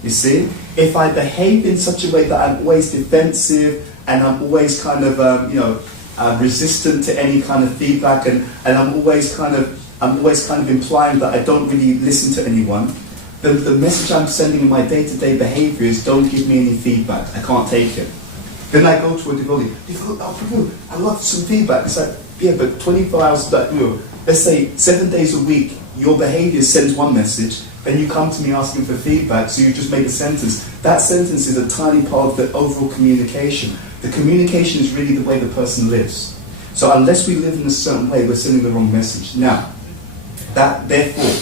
You see? If I behave in such a way that I'm always defensive and I'm always kind of resistant to any kind of feedback, and I'm always kind of implying that I don't really listen to anyone, then the message I'm sending in my day-to-day behavior is don't give me any feedback. I can't take it. Then I go to a devotee. Prabhu, I love some feedback. It's like, yeah, but 24 hours, let's say 7 days a week, your behavior sends one message, then you come to me asking for feedback, so you just make a sentence. That sentence is a tiny part of the overall communication. The communication is really the way the person lives. So unless we live in a certain way, we're sending the wrong message. Now, therefore,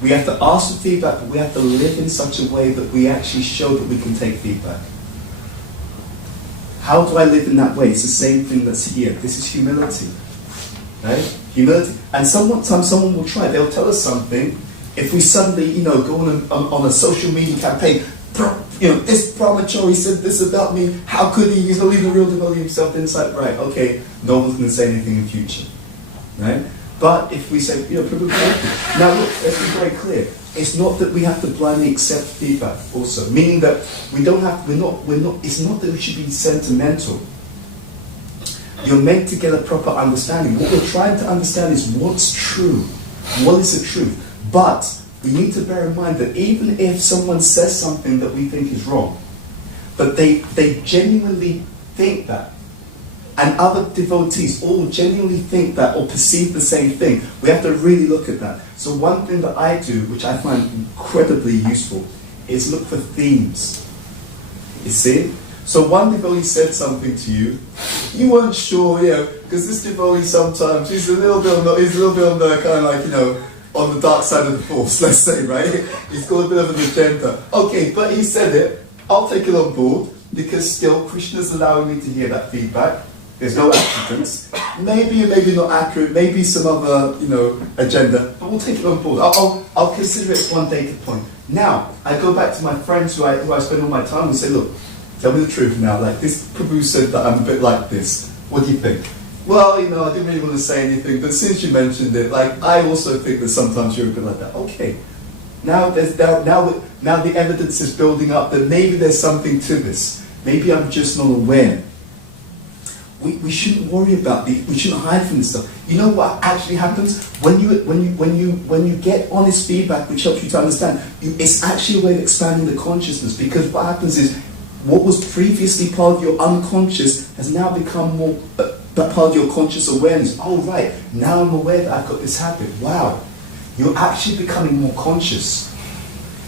we have to ask for feedback, but we have to live in such a way that we actually show that we can take feedback. How do I live in that way? It's the same thing that's here. This is humility. Right? Humility. And sometimes someone will try. They'll tell us something. If we suddenly, go on a social media campaign, this Brahmachari said this about me, how could he? He's not even a real devotee himself. Then it's like, right, okay, no one's going to say anything in future. Right? But if we say, Prabhu, now look, let's be very clear. It's not that we have to blindly accept feedback also. Meaning that it's not that we should be sentimental. You're meant to get a proper understanding. What we're trying to understand is what's true. What is the truth? But we need to bear in mind that even if someone says something that we think is wrong, but they genuinely think that, and other devotees all genuinely think that or perceive the same thing, we have to really look at that. So one thing that I do, which I find incredibly useful, is look for themes. You see? So one devotee said something to you, you weren't sure, because this devotee sometimes he's a little bit on the kind of like, you know, on the dark side of the force, let's say, right? He's got a bit of an agenda. Okay, but he said it. I'll take it on board because still Krishna's allowing me to hear that feedback. There's no accidents. Maybe or maybe not accurate. Maybe some other, you know, agenda. But we'll take it on board. I'll consider it as one data point. Now I go back to my friends who I spend all my time and say, look, tell me the truth now. Like this Prabhu said that I'm a bit like this. What do you think? Well, you know, I didn't really want to say anything, but since you mentioned it, like I also think that sometimes you're a bit like that. Okay. Now the evidence is building up that maybe there's something to this. Maybe I'm just not aware. We shouldn't worry about we shouldn't hide from this stuff. You know what actually happens when you get honest feedback, which helps you to understand. It's actually a way of expanding the consciousness, because what happens is what was previously part of your unconscious has now become more part of your conscious awareness. Oh right, now I'm aware that I've got this habit. Wow, you're actually becoming more conscious.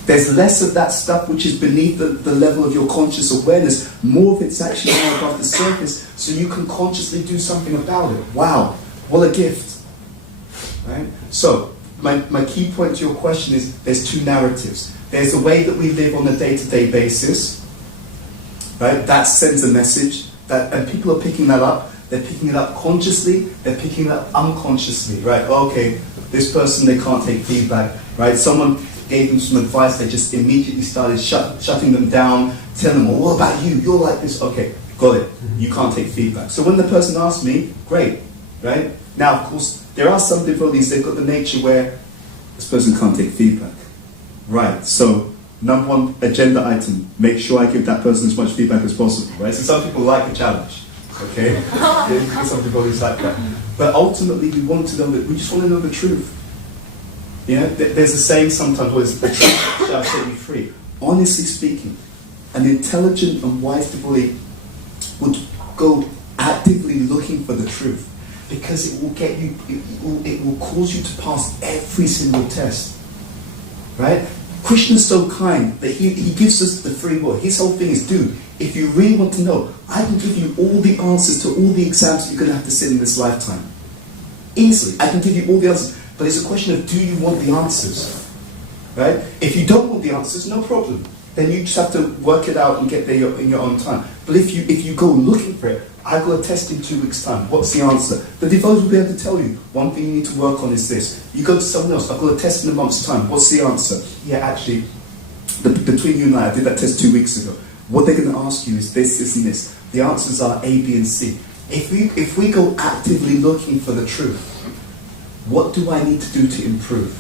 There's less of that stuff which is beneath the level of your conscious awareness. More of it's actually now above the surface, so you can consciously do something about it. Wow, what a gift. Right? So, my key point to your question is there's two narratives. There's the way that we live on a day-to-day basis, right? That sends a message, and people are picking that up. They're picking it up consciously, they're picking it up unconsciously, right? Okay, this person, they can't take feedback, right? Someone gave them some advice, they just immediately started shutting them down, telling them, well, what about you? You're like this. Okay, got it. You can't take feedback. So when the person asks me, great, right? Now, of course, there are some devotees, they've got the nature where this person can't take feedback. Right, so number one agenda item, make sure I give that person as much feedback as possible, right? So some people like a challenge, okay? Some devotees like that. But ultimately, we want to know that, we just want to know the truth. Yeah, there's a saying sometimes where the truth shall set you free. Honestly speaking, an intelligent and wise devotee would go actively looking for the truth, because it will get you, it will cause you to pass every single test. Right? Krishna's so kind that he gives us the free will. His whole thing is, dude, if you really want to know, I can give you all the answers to all the exams you're going to have to sit in this lifetime. Easily, I can give you all the answers. But it's a question of, do you want the answers? Right? If you don't want the answers, no problem. Then you just have to work it out and get there in your own time. But if you go looking for it, I've got a test in 2 weeks' time. What's the answer? The devotee will be able to tell you, one thing you need to work on is this. You go to someone else, I've got a test in a month's time. What's the answer? Yeah, actually, between you and I did that test 2 weeks ago. What they're going to ask you is this, this, and this. The answers are A, B, and C. If we go actively looking for the truth, what do I need to do to improve?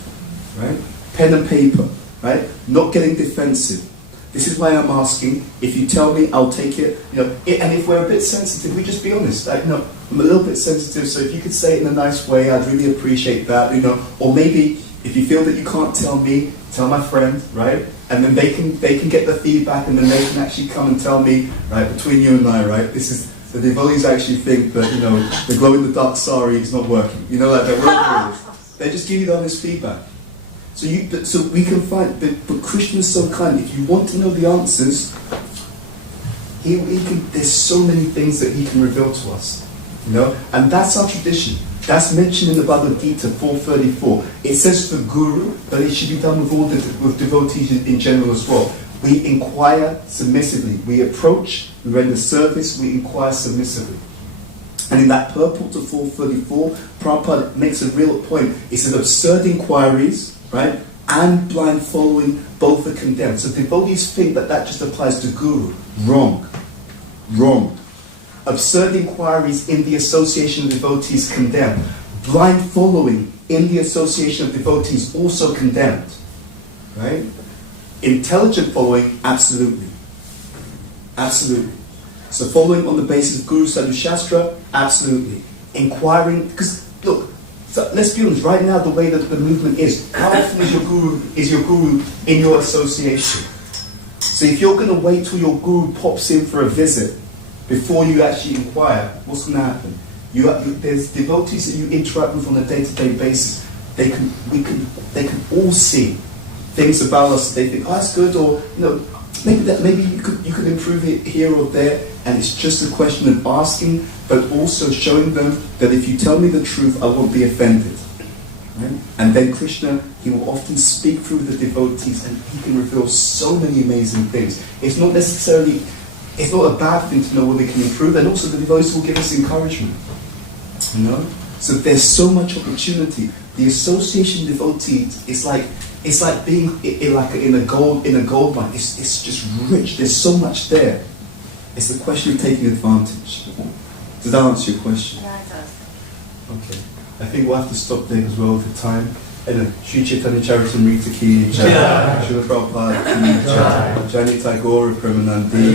Right? Pen and paper, right? Not getting defensive. This is why I'm asking. If you tell me, I'll take it. You know, and if we're a bit sensitive, we just be honest. Like, no, I'm a little bit sensitive, so if you could say it in a nice way, I'd really appreciate that. You know, or maybe if you feel that you can't tell me, tell my friend, right? And then they can get the feedback, and then they can actually come and tell me, right? Between you and I, right? This is. The devotees actually think that, you know, the glow-in-the-dark sari is not working. You know, like that. They just give you the honest feedback. So we can find, but Krishna is so kind. If you want to know the answers, he can. There's so many things that he can reveal to us. You know, and that's our tradition. That's mentioned in the Bhagavad Gita 4:34. It says for guru, but it should be done with devotees in general as well. We inquire submissively. We approach, we render service, we inquire submissively. And in that purport to 434, Prabhupada makes a real point. It says absurd inquiries, right, and blind following both are condemned. So devotees think that just applies to guru. Wrong. Wrong. Absurd inquiries in the association of devotees condemned. Blind following in the association of devotees also condemned. Right? Intelligent following, absolutely. Absolutely. So following on the basis of Guru Sadhu Shastra, absolutely. Inquiring, because look, so let's be honest, right now the way that the movement is, how often is your guru in your association? So if you're going to wait till your guru pops in for a visit before you actually inquire, what's going to happen? There's devotees that you interact with on a day-to-day basis. They can all see things about us. They think, oh, that's good, or you know, maybe you could improve it here or there, and it's just a question of asking, but also showing them that if you tell me the truth, I won't be offended. Right? And then Krishna, he will often speak through the devotees, and he can reveal so many amazing things. It's not a bad thing to know where we can improve, and also the devotees will give us encouragement. You know? So there's so much opportunity. The association devotees, it's like being in a gold mine. It's just rich. There's so much there. It's a question of taking advantage. Does that answer your question? Yeah, it does. Okay. I think we'll have to stop there as well with the time. Anyway, Sri Chaitanya Charitamrita ki jai, Srila Prabhupada ki jai, Jani Tagore Premanandi.